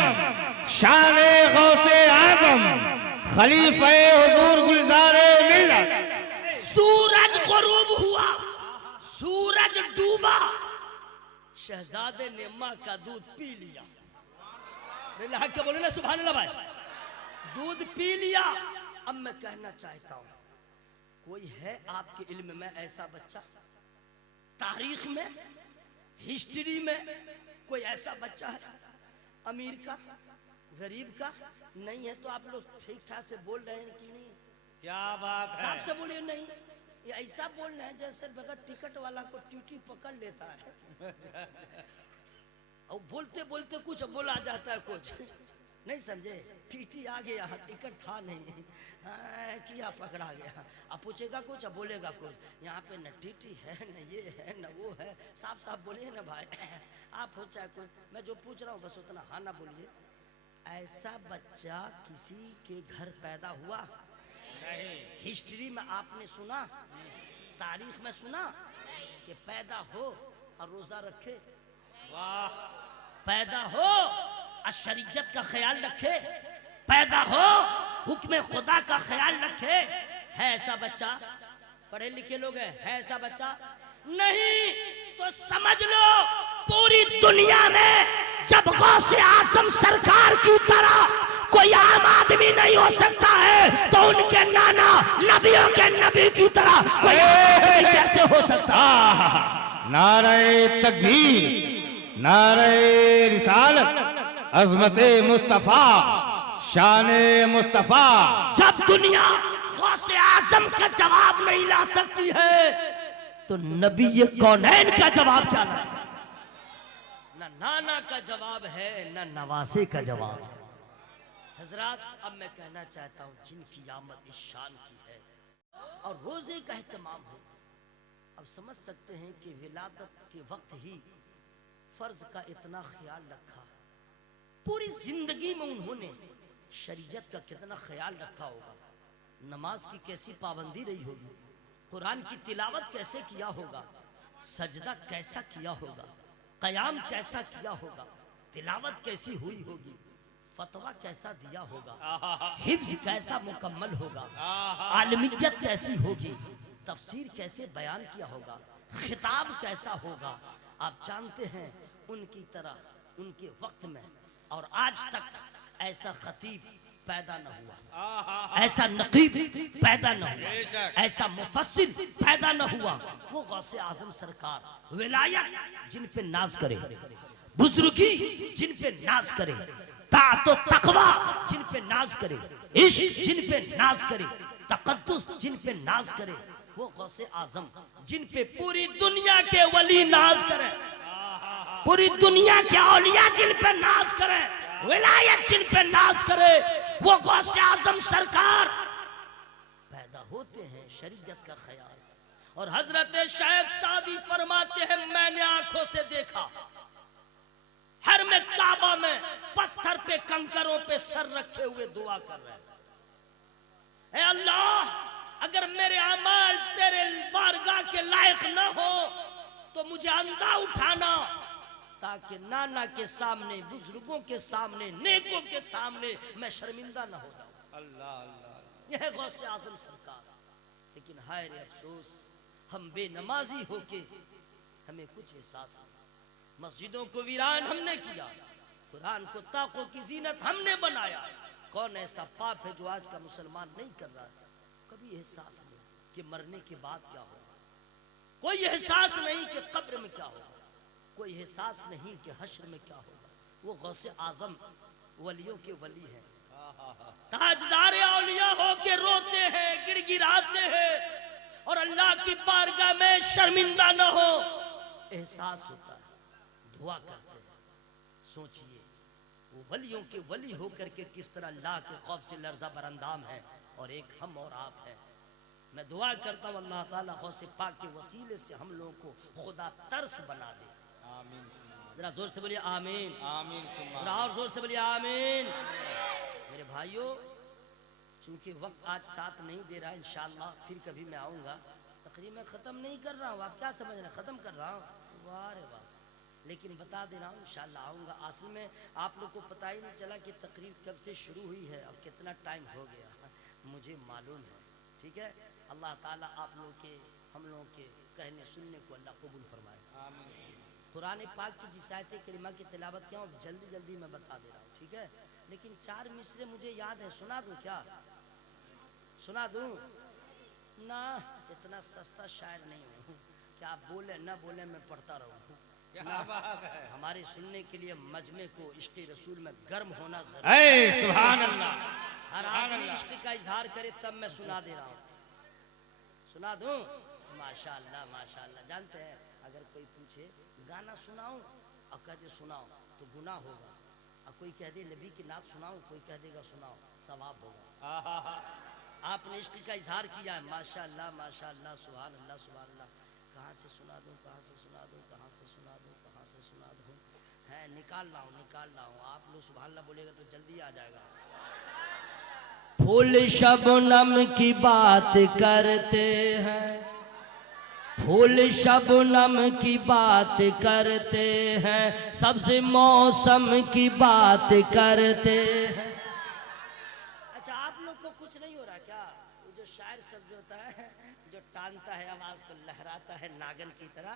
शाने गौसे आज़म, खलीफे हुजूर गुलज़ारे मिल्लत। सूरज गुरूब हुआ, सूरज डूबा, शहजादे ने माँ का दूध पी लिया। मिला के बोले ना सुभान अल्लाह भाई, दूध पी लिया। अब मैं कहना चाहता हूँ, कोई है आपके इल्म में ऐसा बच्चा, तारीख में, हिस्ट्री में कोई ऐसा बच्चा है, अमीर का, गरीब का? नहीं है तो आप लोग ठीक ठाक से बोल रहे हैं कि नहीं? क्या बात है? साफ से बोलिए। नहीं, ये ऐसा बोल रहे हैं जैसे बगैर टिकट वाला को टीटी पकड़ लेता है और बोलते बोलते कुछ बोला जाता है, कुछ नहीं समझे, टीटी आ गया, टिकट था नहीं, किया पकड़ा गया, अब पूछेगा कुछ, अब बोलेगा कुछ, यहाँ पे न टीटी है, न ये है, न वो है, साफ साफ बोलिए ना भाई, आप हो चाहे कुछ, मैं जो पूछ रहा हूँ बस उतना हाँ ना बोलिए। ऐसा बच्चा किसी के घर पैदा हुआ नहीं। हिस्ट्री में आपने सुना, तारीख में सुना कि पैदा हो और रोजा रखे? वाह, पैदा हो और शरीयत का ख्याल रखे, पैदा हो हुक्म खुदा का ख्याल रखे। है ऐसा बच्चा? पढ़े लिखे लोग हैं, है ऐसा बच्चा? नहीं तो समझ लो पूरी दुनिया में जब गौसे आजम सरकार की तरह कोई आम आदमी नहीं हो सकता है, तो उनके नाना नबियों के नबी की तरह कोई आदमी कैसे हो सकता? नारे तकबीर, नारे रिसालत, अज़मते मुस्तफा, शाने मुस्तफा। जब दुनिया गौसे आजम का जवाब नहीं ला सकती है तो नबी ये कौनैन का जवाब क्या लाए? न नाना का जवाब है, न नवासे का जवाब है। हजरात, अब मैं कहना चाहता हूँ जिनकी आमद इस शान की है और रोजे का एहतमाम हो, अब समझ सकते हैं कि विलादत के वक्त ही फर्ज का इतना ख्याल रखा, पूरी जिंदगी में उन्होंने शरीयत का कितना ख्याल रखा होगा, नमाज की कैसी पाबंदी रही होगी, कुरान की तिलावत कैसे किया होगा, सजदा कैसा किया होगा, कयाम कैसा किया होगा, तिलावत कैसी हुई होगी, फतवा कैसा दिया होगा, हिफ्ज कैसा मुकम्मल होगा, आलमियत कैसी होगी, तफसीर कैसे बयान किया होगा, खिताब कैसा होगा। आप जानते हैं उनकी तरह उनके वक्त में और आज तक ऐसा खतीब पैदा न हुआ, ऐसा नकीब पैदा न हुआ, ऐसा मुफस्सिर पैदा न हुआ। वो गौसे आजम सरकार विलायत जिन पे नाज करे, बुजुर्गी जिन पे नाज करे, ताअत व तकवा जिन पे नाज करे, इश्क जिन पे नाज करे, तकद्दुस जिन पे नाज करे, वो गौसे आजम जिन पे पूरी दुनिया के वली नाज करे, पूरी दुनिया के औलिया जिन पे नाज करे, विलायत जिन पे नाज करे, वो गौसे आजम सरकार पैदा होते हैं शरीयत का ख्याल। और हजरत शेख सादी फरमाते हैं, मैंने आंखों से देखा हर में काबा में पत्थर पे कंकरों पे सर रखे हुए दुआ कर रहे हैं, ऐ अल्लाह, अगर मेरे अमाल तेरे बारगाह के लायक न हो तो मुझे अंधा उठाना, ताकि नाना के सामने, बुजुर्गों के सामने, नेकों के सामने मैं शर्मिंदा न हो जाऊं। अल्लाह अल्लाह। यह गौसे आजम सरकार। लेकिन हाय रे अफसोस, हम बेनमाजी होके हमें कुछ एहसास नहीं। मस्जिदों को वीरान हमने किया, कुरान को ताकों की जीनत हमने बनाया। कौन ऐसा पाप है जो आज का मुसलमान नहीं कर रहा है? कभी एहसास नहीं कि मरने के बाद क्या होगा, कोई एहसास नहीं कि कब्र में क्या होगा, कोई एहसास नहीं कि हश्र में क्या होगा। वो गौसे आजम वलियों के वली हैं, ताजदार औलिया हो के रोते हैं, गिड़गिड़ाते हैं और अल्लाह की बारगाह में शर्मिंदा न हो। एहसास होता है, दुआ करते हैं। सोचिए वो वलियों के वली होकर के किस तरह अल्लाह के खौफ से लर्जा बरंदाम है, और एक हम और आप है। मैं दुआ करता हूँ अल्लाह ताला गौसे पाक के वसीले से हम लोगों को खुदा तरस बना दे। आमीन। जरा जोर से बोलिए आमीन। आमीन। जरा और जोर से बोलिए आमीन। मेरे भाइयों, चूंकि वक्त आज साथ नहीं दे रहा, इंशाअल्लाह फिर कभी मैं आऊँगा। तकरीब मैं ख़त्म नहीं कर रहा हूँ, आप क्या समझ रहे हैं, ख़त्म कर रहा हूँ? वाह रे वाह। लेकिन बता दे रहा हूँ इंशाअल्लाह आऊँगा। असल में आप लोग को पता ही नहीं चला कि तकरीब कब से शुरू हुई है और कितना टाइम हो गया, मुझे मालूम है। ठीक है, अल्लाह ताला आप लोगों के, हम लोगों के कहने सुनने को अल्लाह कबूल फरमाए। आमीन। कुरान पाक की जिस आयत करीमा की तिलावत क्या जल्दी जल्दी मैं बता दे रहा हूँ, ठीक है? लेकिन 4 मिसरे मुझे याद है, सुना दूँ क्या? सुना दूँ ना? इतना सस्ता शायर नहीं हूँ कि आप बोले न बोले मैं पढ़ता रहूँ। हमारे सुनने के लिए मजमे को इश्क़ रसूल में गर्म होना जरूरी है। सुभान अल्लाह। हर आदमी इश्क़ का इजहार करे तब मैं सुना दे रहा हूँ। सुना दूँ? माशाअल्लाह माशाअल्लाह। जानते हैं, अगर कोई पूछे गाना सुनाऊं और कह दे सुनाओ तो गुनाह होगा, और कोई कह दे नबी की नात सुनाओ, कोई कह देगा सुनाओ, सवाब होगा। आपने इश्क़ का इजहार किया है, माशाअल्लाह माशाअल्लाह, सुभान अल्लाह सुभान अल्लाह। कहाँ से सुना दूँ, कहाँ से सुना दूँ, कहाँ से सुना दूँ, कहाँ से सुना दूँ? है निकाल रहा हूँ। आप लोग सुभान अल्लाह बोलेगा तो जल्दी आ जाएगा। फूल शबनम की बात करते हैं, फूल शबनम की बात करते हैं, सबसे मौसम की बात करते हैं। अच्छा, आप लोग को कुछ नहीं हो रहा क्या? वो जो शायर शब्द होता है, जो टानता है, आवाज को लहराता है नागन की तरह,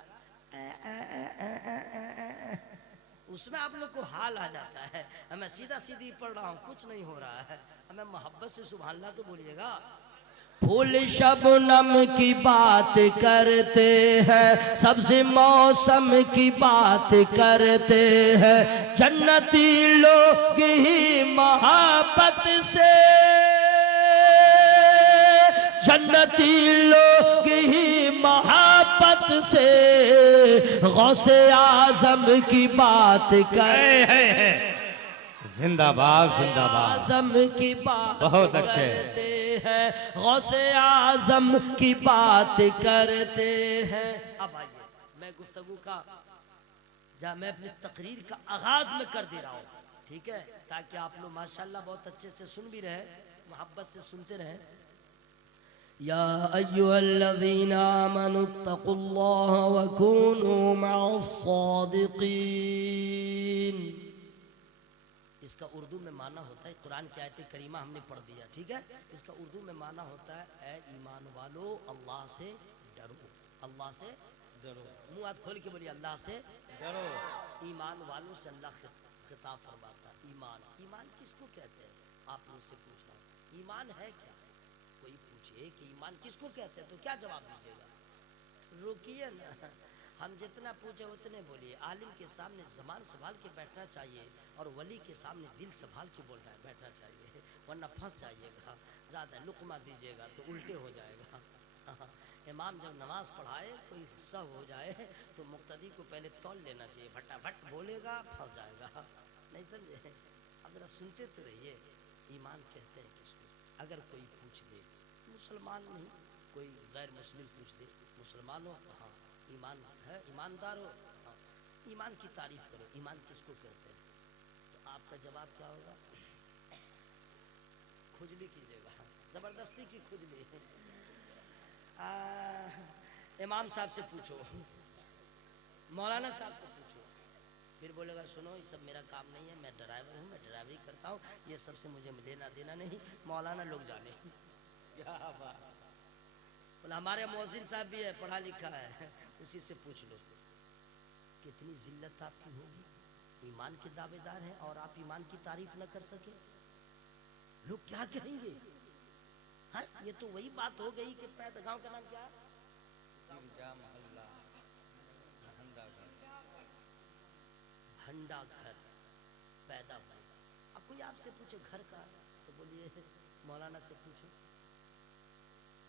उसमें आप लोग को हाल आ जाता है। मैं सीधा सीधी पढ़ रहा हूँ, कुछ नहीं हो रहा है। हमें मोहब्बत से सुभान अल्लाह तो बोलिएगा। फूल शबनम की बात करते हैं, सबसे मौसम की बात करते हैं, जन्नती लोग ही मोहब्बत से, जन्नती लोग ही मोहब्बत से गौसे आजम की बात कर। जिंदाबाद जिंदाबाद। आजम की बात बहुत अच्छे। करते हैं, गौसे आजम की बात करते हैं। अब आइए, मैं गुफ्तगू का जहाँ मैं अपनी तकरीर का आगाज में कर दे रहा हूँ, ठीक है, ताकि आप लोग माशाल्लाह बहुत अच्छे से सुन भी रहे, मोहब्बत से सुनते रहे। या अय्युहल्लज़ीना आमनुत्तकुल्लाह व कूनू मअस-सादिकीन। इसका उर्दू में माना होता है, कुरान की आयत करीमा हमने पढ़ दिया, ठीक है, इसका उर्दू में माना होता है, ए ईमान वालो अल्लाह से डरो, अल्लाह से डरो। मुंह हाथ खोल के बोलिए, अल्लाह से डरो। ईमान वालों से अल्लाह खिताब फरमाता है। ईमान, ईमान किसको कहते हैं? आप मुझसे पूछ रहा हूँ, ईमान है क्या? कोई पूछे कि ईमान किसको कहते हैं तो क्या जवाब दीजिएगा? रुकिए ना, हम जितना पूछे उतने बोलिए। आलिम के सामने ज़बान संभाल के बैठना चाहिए और वली के सामने दिल संभाल के बोलना है, बैठना चाहिए, वरना फंस जाइएगा। ज़्यादा लुकमा दीजिएगा तो उल्टे हो जाएगा। इमाम जब नमाज पढ़ाए कोई हिस्सा हो जाए तो मुक्तदी को पहले तौल लेना चाहिए, फटाफट बोलेगा फंस जाएगा। नहीं समझे? अब जरा सुनते तो रहिए। ईमान कहते हैं किसको? अगर कोई पूछ दे, मुसलमान नहीं, कोई गैर मुस्लिम पूछ दे, मुसलमान हो? हाँ। ईमान है? ईमानदार हो? हाँ। ईमान की तारीफ करो, ईमान किसको कहते हैं? तो आपका जवाब क्या होगा? खुजली कीजिएगा, जबरदस्ती की खुजली। इमाम साहब से पूछो, मौलाना साहब से पूछो, फिर बोलेगा सुनो ये सब मेरा काम नहीं है, मैं ड्राइवर हूँ, मैं ड्राइवरी करता हूँ, ये सबसे मुझे लेना देना नहीं, मौलाना लोग जाने। क्या बात। बोला हमारे मौजिन साहब भी है, पढ़ा लिखा है, उसी से पूछ लो। कितनी जिल्लत आपकी होगी, ईमान के दावेदार हैं और आप ईमान की तारीफ न कर सके, लोग क्या कहेंगे? हाँ, ये तो वही बात हो गई कि पैदा गांव का नाम क्या है? भंडा घर पैदा हुआ। अब कोई आपसे पूछे घर का तो बोलिए मौलाना से पूछो।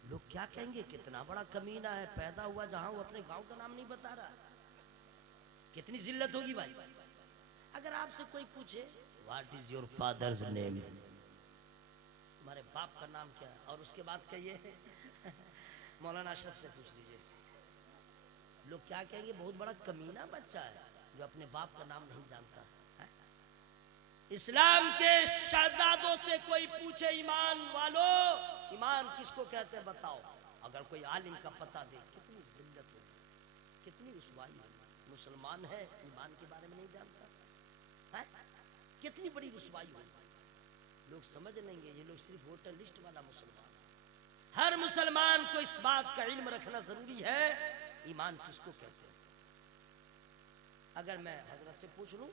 लोग क्या कहेंगे? कितना बड़ा कमीना है, पैदा हुआ जहां, वो अपने गांव का नाम नहीं बता रहा। कितनी जिल्लत होगी भाई। अगर आपसे कोई पूछे what is your father's name, हमारे बाप का नाम क्या है, और उसके बाद कहिए मौलाना अशरफ से पूछ लीजिए, लोग क्या कहेंगे? बहुत बड़ा कमीना बच्चा है जो अपने बाप का नाम नहीं जानता है। इस्लाम के शहजादों से कोई पूछे ईमान वालों, ईमान किसको कहते हैं बताओ, अगर कोई आलिम का पता दे, कितनी जिल्लत होगी, कितनी रुसवाई होगी। मुसलमान है, ईमान के बारे में नहीं जानता है, कितनी बड़ी रुसवाई होगी। लोग समझ लेंगे ये लोग सिर्फ वोटर लिस्ट वाला मुसलमान। हर मुसलमान को इस बात का इल्म रखना जरूरी है, ईमान किसको कहते हैं। अगर मैं हजरत से पूछ लूं,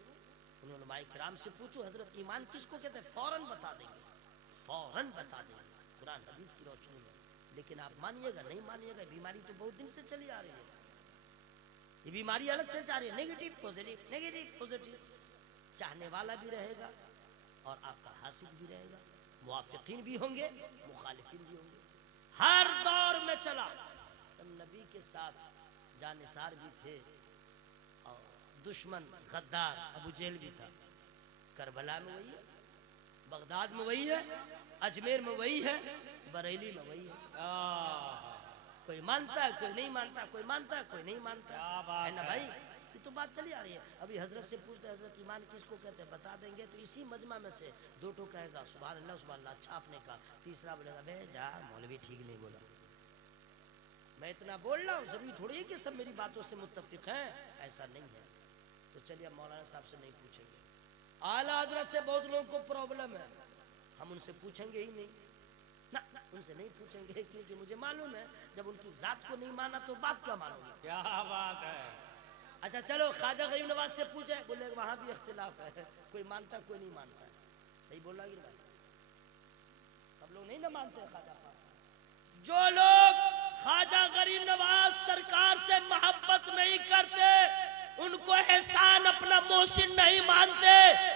उलमाए किराम से पूछूं, हजरत ईमान किसको कहते हैं, फौरन बता देंगे, फौरन बता देंगे कुरान हदीस की रोशनी में। लेकिन आप मानिएगा नहीं मानिएगा, बीमारी तो बहुत दिन से चली आ रही है, ये बीमारी अलग से जा रही है, नेगेटिव पॉजिटिव, नेगेटिव पॉजिटिव। चाहने वाला भी रहेगा और आपका हासिद भी रहेगा, मुआफिकीन भी होंगे, मुखालिफिन भी होंगे। हर दौर में चला। तब नबी के साथ जानिसार भी थे और दुश्मन गद्दार अबू जेहल भी था। करबला में वही है, बगदाद में वही है, अजमेर में वही है, बरेली में वही है। कोई मानता है, कोई नहीं मानता, कोई मानता है, कोई नहीं मानता है ना भाई। ये तो बात चली आ रही है। अभी हजरत से पूछते हजरत ईमान किसको कहते हैं, बता देंगे तो इसी मजमा में से दो ठो कहेगा सुभान अल्लाह सुभान अल्लाह, अच्छा आपने कहा। तीसरा बोलेगा बे जा मौलवी ठीक नहीं बोला। मैं इतना बोल रहा हूँ, जरूरी थोड़ी है कि सब मेरी बातों से मुत्तफिक हैं, ऐसा नहीं है। तो चलिए मौलाना साहब से नहीं पूछेंगे, आला हजरत से बहुत लोगों को प्रॉब्लम है, हम उनसे पूछेंगे ही नहीं ना, उनसे नहीं पूछेंगे, क्योंकि मुझे मालूम है जब उनकी जात को नहीं माना तो बात क्या मानोगे। क्या बात है। अच्छा चलो ख्वाजा गरीब नवाज से पूछे, बोले वहां भी इख्तिलाफ है, कोई मानता कोई नहीं मानता है। सही बोल रहा भाई, सब लोग नहीं ना मानते ख्वाजा पाक। जो लोग ख्वाजा गरीब नवाज सरकार से मोहब्बत नहीं करते, उनको एहसान अपना मोहसिन नहीं मानते,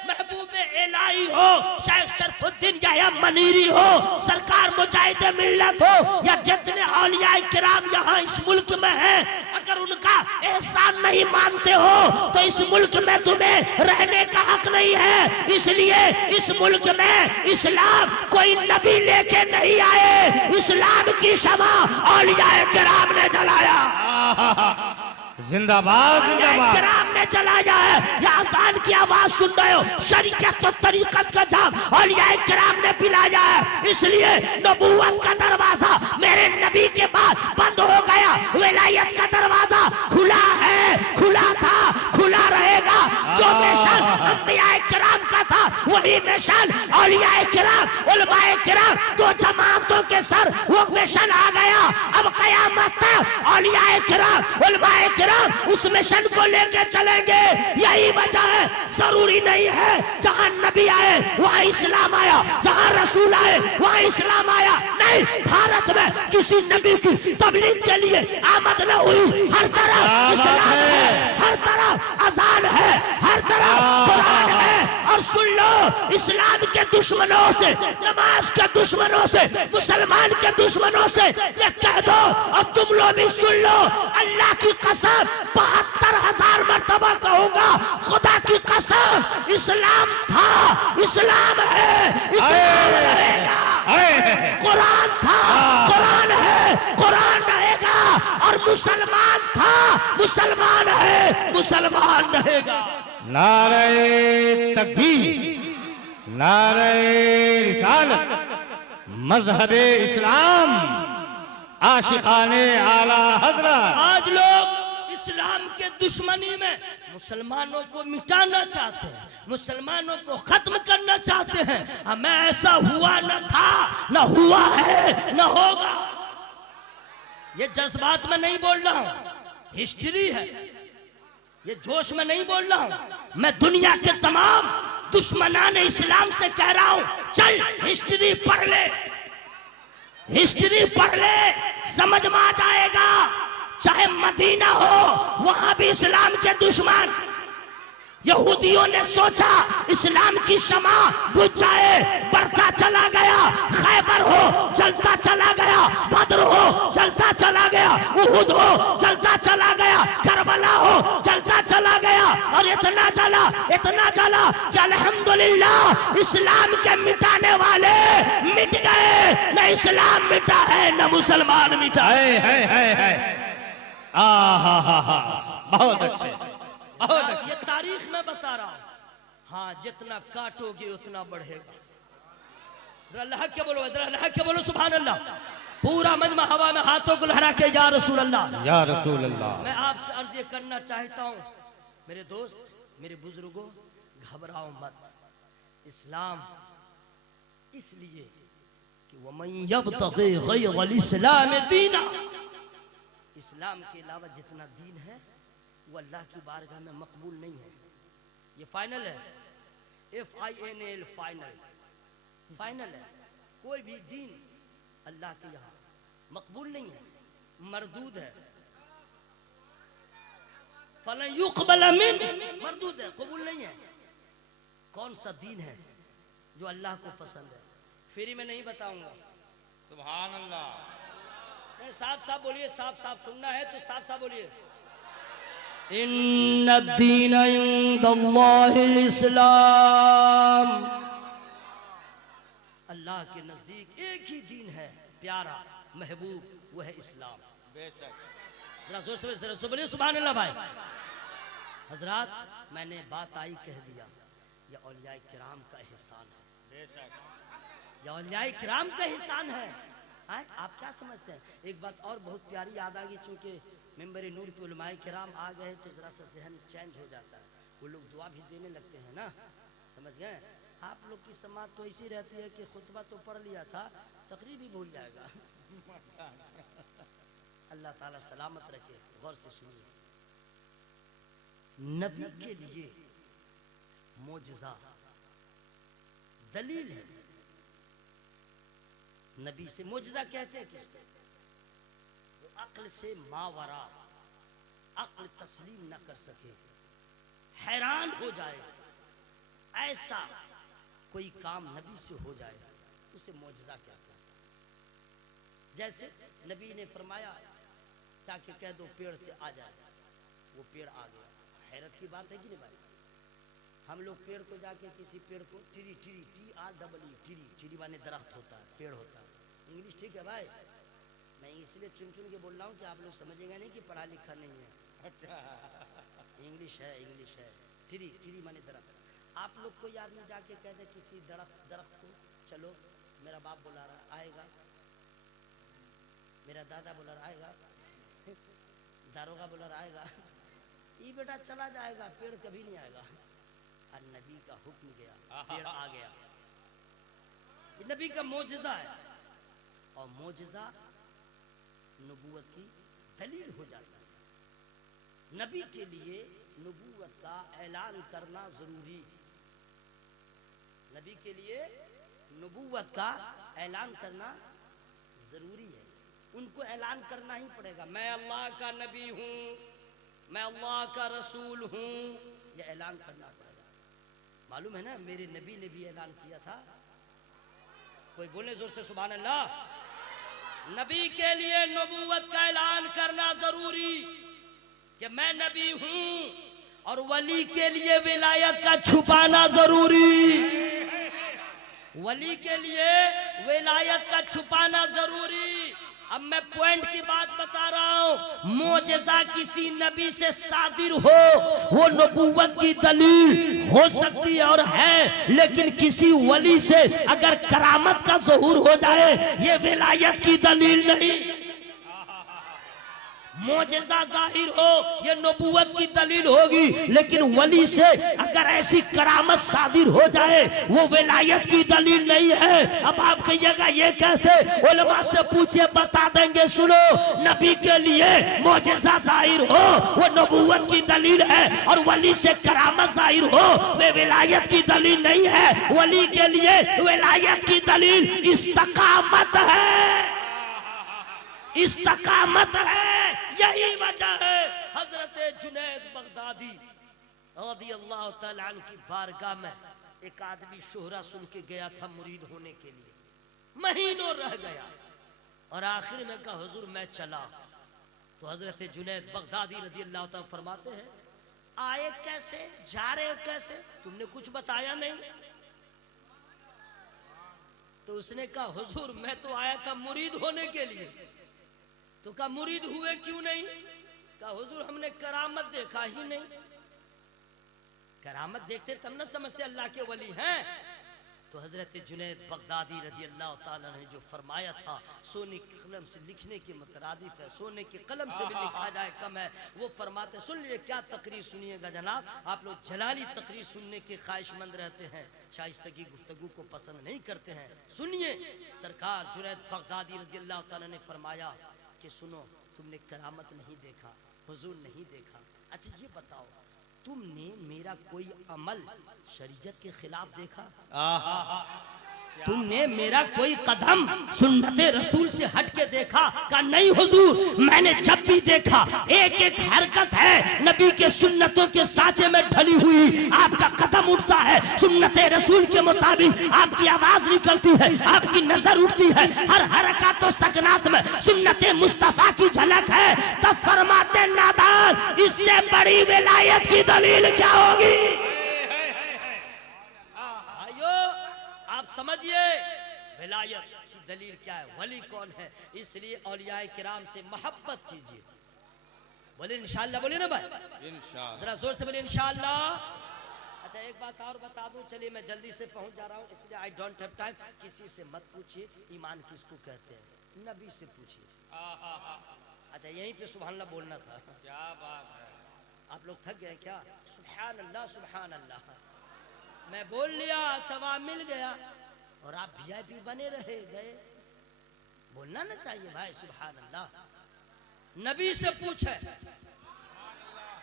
महबूब इलाही हो, शायद शरफुद्दीन या मनीरी हो, सरकार मुजाहिद मिल्लत हो, या जितने औलिया किराम यहाँ इस मुल्क में हैं, अगर उनका एहसान नहीं मानते हो तो इस मुल्क में तुम्हें रहने का हक नहीं है। इसलिए इस मुल्क में इस्लाम कोई नबी लेके नहीं आए, इस्लाम की शमा औलियाए किराम ने जलाया। जिंदाबाद जिंदाबाद। किराम ने जलाया है। या अजान की आवाज सुन रहे हो, शरीयत और तरीकत का जाम औलियाए किराम ने पिलाया है। इसलिए नबूवत का दरवाजा मेरे नबी के बाद बंद हो गया, विलायत का दरवाजा खुला है, खुला था, खुला रहेगा। जो मिशन अंबियाए किराम का था वही मिशन औलियाए किराम, उलमाए किराम, दो जमातों के सर वो मिशन आ गया। अब कयामत तक औलियाए किराम, उलमाए किराम उस मिशन को लेकर चलेंगे। यही वजह है, जरूरी नहीं है जहां नबी आए वहां इस्लाम आया, जहां रसूल आए वहां इस्लाम आया। नहीं, भारत में किसी नबी की तबलीग के लिए आमद न हुई। हर तरफ इस्लाम है, हर तरफ अजान है, हर तरफ कुरान है। और सुन लो, इस्लाम के दुश्मनों से, नमाज के दुश्मनों से, मुसलमान के दुश्मनों से ये कह दो और तुम लोग भी सुन लो, अल्लाह की कसम 72,000 मर्तबा कहूंगा, खुदा की कसम, इस्लाम था, इस्लाम है, इस्लाम रहेगा। कुरान था, कुरान है, कुरान रहेगा। और मुसलमान था, मुसलमान है, मुसलमान रहेगा। नारे तकबीर, नारे रिसालत, मजहबे इस्लाम, आशिकाने आला हजरत। आज लोग इस्लाम के दुश्मनी में मुसलमानों को मिटाना चाहते हैं, मुसलमानों को खत्म करना चाहते हैं। हमें ऐसा हुआ न था, न हुआ है, न होगा। ये जज्बात में नहीं बोल रहा हूं, हिस्ट्री है। ये जोश में नहीं बोल रहा हूं। मैं दुनिया के तमाम दुश्मनान इस्लाम से कह रहा हूं, चल हिस्ट्री पढ़ ले, हिस्ट्री पढ़ ले, समझ में आ जाएगा। चाहे मदीना हो, वहां भी इस्लाम के दुश्मन। यहूदियों ने सोचा इस्लाम की शमा बुझ जाए, बढ़ता चला गया। खैबर हो, जलता चला गया। बद्र हो, जलता चला गया। उहुद हो, जलता चला गया। करबला हो, जलता चला गया। और इतना जला, इतना जला कि अल्हम्दुलिल्लाह इस्लाम के मिटाने वाले मिट गए। न इस्लाम मिटा है, न मुसलमान मिटा है। बहुत अच्छे, बहुत अच्छे। ये तारीख में बता रहा हूं। हाँ, जितना काटोगे उतना बढ़ेगा। जरा अल्लाह के बोलो, जरा अल्लाह के बोलो, सुभान अल्लाह। पूरा मजमा हवा में हाथों को लहरा के या रसूल अल्लाह, या रसूल अल्लाह। मैं आपसे अर्ज ये करना चाहता हूं, मेरे दोस्त, मेरे बुजुर्गों, घबराओ मत। इस्लाम इसलिए कि वमन यब्तगी गैरल इस्लाम दीना, इस्लाम के अलावा जितना दीन है वो अल्लाह की बारगाह में मकबूल नहीं है। ये फाइनल है, FINAL, फाइनल, फाइनल है। कोई भी दीन अल्लाह के यहाँ मकबूल नहीं है, मरदूद है। फलन युक़बल मिन, मरदूद है, कबूल नहीं है। कौन सा दीन है जो अल्लाह को पसंद है? फ्री में नहीं बताऊंगा। सुभान अल्लाह। साफ साफ बोलिए, साफ साफ सुनना है तो साफ साफ बोलिए। इन्नद्दीन इंदल्लाहिल इस्लाम, अल्लाह के नजदीक एक ही दीन है प्यारा, महबूब, वह है इस्लाम। बेशक। जरा जोर से बोलिए सुभान अल्लाह भाई। हजरात, मैंने बात आई कह दिया, यह औलिया किराम का एहसान है। बेशक। यह औलिया किराम का एहसान है। आप क्या समझते हैं? एक बात और बहुत प्यारी याद आ गई, चूंकि मेंबर नूर पे उलमाए किराम आ गए तो जरा सा जहन चेंज हो जाता है। वो लोग दुआ भी देने लगते हैं ना, समझ गए? आप लोग की समाज तो ऐसी रहती है कि खुतबा तो पढ़ लिया था, तकरीर भी भूल जाएगा। अल्लाह ताला सलामत रखे। गौर से सुनिए, नबी के लिए मोजज़ा दलील है। नबी से मोजज़ा कहते हैं किसको? जो अक्ल से मावरा, अक्ल तस्लीम न कर सके, हैरान हो जाए, ऐसा कोई काम नबी से हो जाए, उसे मोजज़ा कहते हैं। जैसे नबी ने फरमाया जाके कह दो पेड़ से आ जाए, वो पेड़ आ गया। हैरत की बात है कि नहीं भाई? हम लोग पेड़ को जाके किसी पेड़ को टिरी टिरी TREE टिरी, टिरी माने दरख्त होता है, पेड़ होता है। इंग्लिश ठीक है भाई, मैं इसलिए चुन चुन के बोल रहा हूँ कि आप लोग समझेंगे नहीं कि पढ़ा लिखा नहीं है। इंग्लिश है, इंग्लिश है। टिरी, टिरी माने दरख्त। आप लोग कोई आदमी जाके कह दे किसी दरख्त को, चलो मेरा बाप बुला रहा, आएगा? मेरा दादा बुला रहा, आएगा? दारोगा बुला रहा, आएगा? ये बेटा चला जाएगा, पेड़ कभी नहीं आएगा। और नबी का हुक्म गया, पेड़ आ गया। ये नबी का मोजज़ा है, और मोजज़ा नबूवत की दलील हो जाता है। नबी के लिए नबूवत का ऐलान करना जरूरी, नबी के लिए नबूवत का ऐलान करना जरूरी है। उनको ऐलान करना ही पड़ेगा, मैं अल्लाह का नबी हूँ, मैं अल्लाह का रसूल हूँ, यह ऐलान करना पड़ेगा। मालूम है ना, मेरे नबी ने भी ऐलान किया था। कोई बोले जोर से सुभान अल्लाह। नबी के लिए नबूवत का ऐलान करना जरूरी कि मैं नबी हूँ, और वली के लिए विलायत का छुपाना जरूरी, वली के लिए विलायत का छुपाना जरूरी। अब मैं पॉइंट की बात बता रहा हूँ, मोजेज़ा किसी नबी से सादिर हो वो नबूवत की दलील हो सकती है और है, लेकिन किसी वली से अगर करामत का ज़हूर हो जाए ये विलायत की दलील नहीं। मोजेज़ा जाहिर हो ये नबूवत की दलील होगी, लेकिन वली से अगर ऐसी करामत सादिर हो जाए वो विलायत की दलील नहीं है। अब आप कहिएगा ये कैसे? उलमा से पूछे, बता देंगे। सुनो, नबी के लिए मोजेज़ा जाहिर हो वो नबूवत की दलील है, और वली से करामत जाहिर हो वे विलायत की दलील नहीं है। वली के लिए विलायत की दलील इस्तकामत है, इस्तकामत है। यही वजह है हजरत जुनैद बगदादी रज़ियल्लाहु तआला अन्हु की बारगाह में एक आदमी शोहरा सुन के गया था मुरीद होने के लिए, महीनों रह गया, और आखिर में कहा हुजूर मैं चला। तो हजरत जुनैद बगदादी रज़ियल्लाहु तआला फरमाते हैं, आए कैसे, जा रहे कैसे, तुमने कुछ बताया नहीं? तो उसने कहा हुजूर मैं तो आया था मुरीद होने के लिए। तो कहा मुरीद हुए क्यों नहीं? कहा हुजूर हमने करामत देखा ही नहीं। करामत देखते तब न समझते अल्लाह के वली हैं। तो हजरत जुनैद बगदादी रज़ियल्लाहु ताला ने जो फरमाया था, सोने की कलम से लिखने की मुतरादिफ है, सोने की कलम से भी लिखा जाए कम है। वो फरमाते, सुन लिए क्या तकरीर सुनिएगा जनाब, आप लोग जलाली तकरीर सुनने के ख्वाहिशमंद रहते हैं, शाइस्तगी गुफ्तगू को पसंद नहीं करते हैं। सुनिए, सरकार जुनैद बगदादी रज़ियल्लाहु ताला ने फरमाया कि सुनो, तुमने करामत नहीं देखा, हुजूर नहीं देखा। अच्छा ये बताओ, तुमने मेरा कोई अमल शरीयत के खिलाफ देखा? तुमने मेरा कोई कदम सुन्नते रसूल से हट के देखा? का नहीं हुजूर, मैंने जब भी देखा एक एक हरकत है नबी के सुन्नतों के साँचे में ढली हुई। आपका कदम उठता है सुन्नते रसूल के मुताबिक, आपकी आवाज निकलती है, आपकी नजर उठती है, हर हरकत तो सकनात में सुन्नते मुस्तफा की झलक है। तब फरमाते नादान, इससे बड़ी विलायत की दलील क्या होगी? आप समझिए विलायत की दलील क्या है, वली कौन है। इसलिए औलियाए किराम से मोहब्बत कीजिए। बोले इंशाअल्लाह, बोले ना भाई, जरा जोर से बोले इंशाअल्लाह। अच्छा एक बात और बता दूं, चलिए मैं जल्दी से पहुंच जा रहा हूं, इसलिए आई डोंट हैव टाइम। किसी से मत पूछिए ईमान किसको कहते हैं, नबी से पूछिए। अच्छा यहीं पे सुभान अल्लाह बोलना था। क्या बात है, आप लोग थक गए क्या? सुभान अल्लाह सुभान अल्लाह मैं बोल लिया, सवाब मिल गया, और आप VIP बने रहे गए। बोलना ना चाहिए भाई सुभान अल्लाह। नबी से पूछे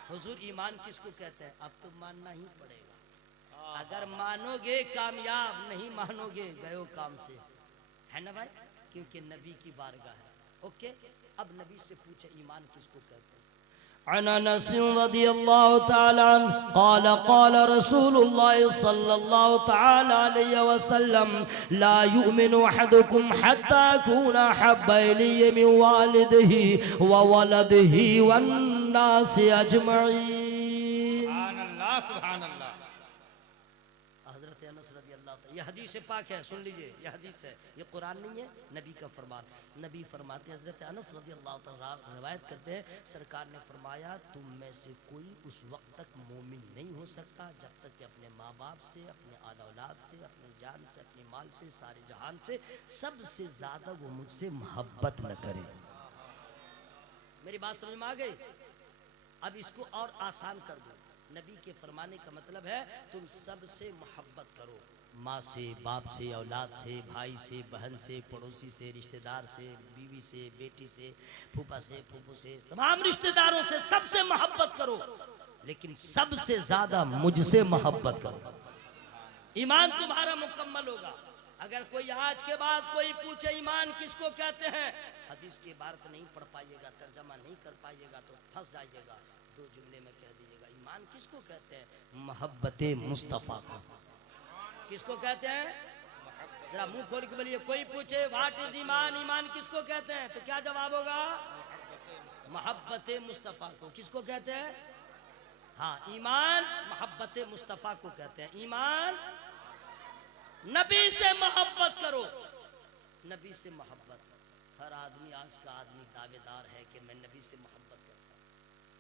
हुजूर ईमान किसको कहते हैं, अब तो मानना ही पड़ेगा। अगर मानोगे कामयाब, नहीं मानोगे गयो काम से, है ना भाई, क्योंकि नबी की बारगाह है। ओके, अब नबी से पूछे ईमान किसको कहते हैं। अन अनस रज़ियल्लाहु तआला अन्हु क़ाल रसूलुल्लाह सल्लल्लाहु तआला अलैहि वसल्लम ला युमिनु अहदुकुम हत्ता कुना हब्बा इलैहि मिन वालिदिही व वलदिही वन नासि अजमईन। सुभान अल्लाह, सुभान अल्लाह। हज़रत अनस रज़ियल्लाहु तआला, ये हदीस पाक है, सुन लीजिए, ये हदीस है, ये कुरान नहीं है, नबी का फरमान। नबी फरमाते हैं, हज़रत अनस रज़ियल्लाहु तआला रिवायत करते हैं, सरकार ने फरमाया तुम में से कोई उस वक्त तक मोमिन नहीं हो सकता जब तक कि अपने माँ बाप से, अपने आला औलाद से, अपनी जान से, अपने माल से, सारे जहान से सबसे ज़्यादा वो मुझसे मोहब्बत न करे। मेरी बात समझ में आ गई? अब इसको और आसान कर दो। नबी के फरमाने का मतलब है तुम सबसे मोहब्बत करो, माँ से, बाप से, औलाद से, भाई से, बहन से, पड़ोसी से, रिश्तेदार से, बीवी से, बेटी से, फूफा से, फूफू से, तमाम रिश्तेदारों से सबसे मोहब्बत करो, लेकिन सबसे ज्यादा मुझसे मोहब्बत करो। ईमान तुम्हारा मुकम्मल होगा। अगर कोई आज के बाद कोई पूछे ईमान किसको कहते हैं, हदीस की इबारत नहीं पढ़ पाइएगा, तर्जमा नहीं कर पाइएगा तो फंस जाइएगा। दो जुमले में कह दीजिएगा ईमान किसको कहते हैं? मोहब्बते मुस्तफ़ा को। किसको कहते हैं? जरा मुंह खोल के बोलिए। कोई पूछे व्हाट इज ईमान, ईमान किसको कहते हैं, तो क्या जवाब होगा? मोहब्बते मुस्तफ़ा को। किसको कहते हैं? हाँ, ईमान मोहब्बते मुस्तफ़ा को कहते हैं। ईमान नबी से मोहब्बत करो, नबी से मोहब्बत। हर आदमी, आज का आदमी दावेदार है कि मैं नबी से मोहब्बत करता हूँ।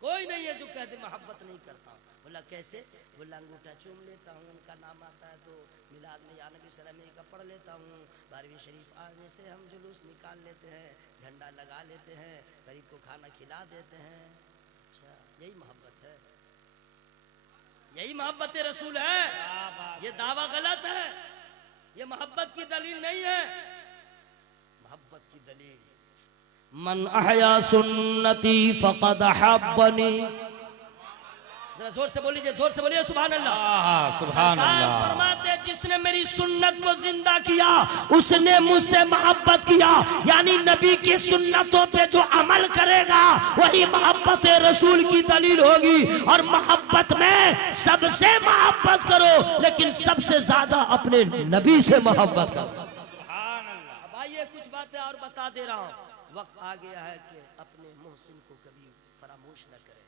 कोई नहीं है जो कहते मोहब्बत नहीं करता। बोला कैसे? बोला अंगूठा चूम लेता हूँ, उनका नाम आता है तो मिलाद में या नबी सलामी का पढ़ लेता हूँ, 12वीं शरीफ आने से हम जुलूस निकाल लेते हैं, झंडा लगा लेते हैं, गरीब को खाना खिला देते हैं। अच्छा, यही मोहब्बत है? यही मोहब्बत रसूल है? ये दावा गलत है, ये मोहब्बत की दलील नहीं है। मोहब्बत की दलील मन अहया सुन्नती फक़द अहब्बनी। जरा जोर से बोलिए, जोर से बोलिए सुभान अल्लाह। सुभान अल्लाह। फरमाते जिसने मेरी सुन्नत को जिंदा किया उसने मुझसे मोहब्बत किया। यानी नबी की सुन्नतों पे जो अमल करेगा वही मोहब्बत रसूल की दलील होगी। और मोहब्बत में सबसे मोहब्बत करो, लेकिन सबसे ज्यादा अपने नबी से मोहब्बत करो। अब आइए कुछ बातें और बता दे रहा हूँ। वक्त आ गया है कि अपने मोहसिन को कभी फरामोश न करें,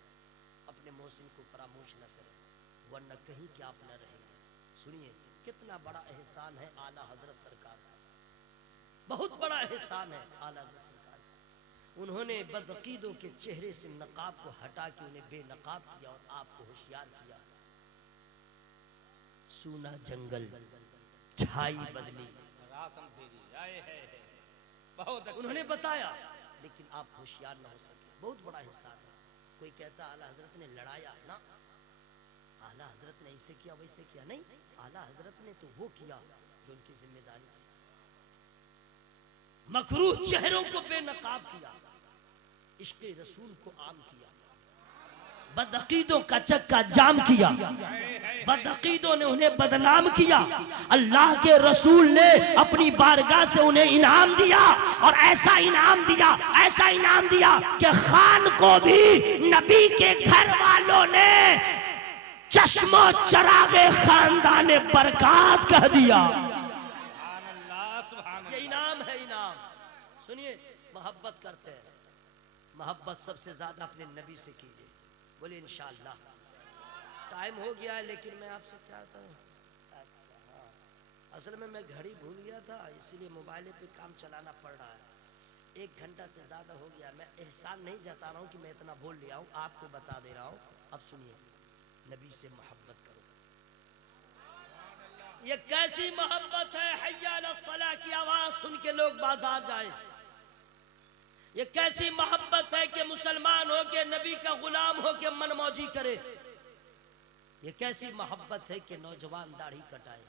अपने मोहसिन को फरामोश न करें, वरना कहीं क्या आप न रहेंगे। सुनिए कितना बड़ा एहसान है आला हजरत सरकार का, बहुत बड़ा एहसान है आला हजरत सरकार का। उन्होंने बदअकीदों के चेहरे से नकाब को हटा के उन्हें बेनकाब किया और आपको होशियार किया। सूना जंगल, छाई बदली, उन्होंने बताया, लेकिन आप होशियार ना हो सके। बहुत बड़ा एहसान है। कोई कहता आला हजरत ने लड़ाया ना, आला हजरत ने ऐसे किया वैसे किया, नहीं, आला हजरत ने तो वो किया जो उनकी जिम्मेदारी थी। मकरूह चेहरों को बेनकाब किया, इश्क़ रसूल को आम किया, बदअकीदों का चक्का जाम किया, बदअकीदों ने उन्हें बदनाम किया। अल्लाह के रसूल ने अपनी बारगाह से उन्हें इनाम दिया, और ऐसा इनाम दिया, ऐसा इनाम दिया कि खान को भी नबी के घर वालों ने चश्मो चरागे खानदाने बरकत कह दिया। ये इनाम है, इनाम। सुनिए, मोहब्बत करते हैं, मोहब्बत सबसे ज्यादा अपने नबी से कीजिए। बोले इंशाअल्लाह। टाइम हो गया है, लेकिन मैं आपसे चाहता हूँ, अच्छा हाँ, असल में मैं घड़ी भूल गया था, इसीलिए मोबाइल पे काम चलाना पड़ रहा है। 1 घंटा से ज़्यादा हो गया। मैं एहसान नहीं जता रहा हूँ कि मैं इतना बोल लिया हूँ, आपको बता दे रहा हूँ। अब सुनिए, नबी से मोहब्बत करो। ये कैसी मोहब्बत है? हय्या अला सलाह की आवाज़ सुन के लोग बाजार जाए। ये कैसी मोहब्बत है कि मुसलमान हो के नबी का गुलाम हो के मनमौजी करे। ये कैसी मोहब्बत है कि नौजवान दाढ़ी कटाए।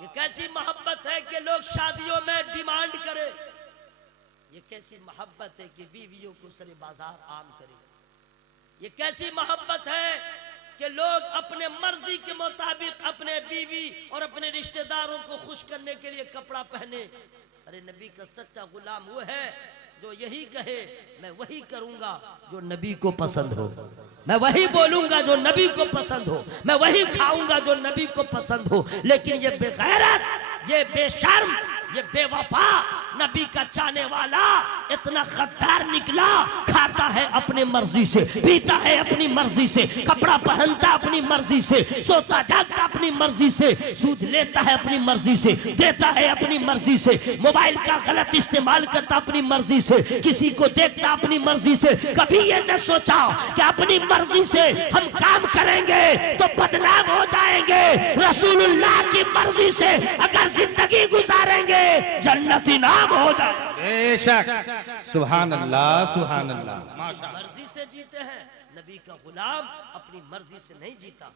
ये कैसी मोहब्बत है कि लोग शादियों में डिमांड करे। ये कैसी मोहब्बत है कि बीवियों को सरे बाजार आम करे। ये कैसी मोहब्बत है कि लोग अपने मर्जी के मुताबिक अपने बीवी और अपने रिश्तेदारों को खुश करने के लिए कपड़ा पहने। अरे नबी का सच्चा गुलाम वो है जो यही कहे मैं वही करूंगा जो नबी को पसंद हो, मैं वही बोलूंगा जो नबी को पसंद हो, मैं वही खाऊंगा जो नबी को पसंद हो। लेकिन ये बेगैरत, ये बेशर्म, ये बेवफा नबी का चाहने वाला इतना गद्दार निकला, खाता है अपनी मर्जी से, पीता है अपनी मर्जी से, कपड़ा पहनता अपनी मर्जी से, सोता जागता अपनी मर्जी से, सूद लेता है अपनी मर्जी से, देता है अपनी मर्जी से, मोबाइल का गलत इस्तेमाल करता अपनी मर्जी से, किसी को देखता अपनी मर्जी से। कभी ये न सोचा कि अपनी मर्जी से हम काम करेंगे तो बदनाम हो जाएंगे, रसूलुल्लाह की मर्जी से अगर जिंदगी गुजारेंगे जन्नती नाम हो जाए। बेशक, सुभान अल्लाह, सुभान अल्लाह, माशाअल्लाह। मर्जी से जीते हैं, नबी का गुलाम अपनी मर्जी से नहीं जीता।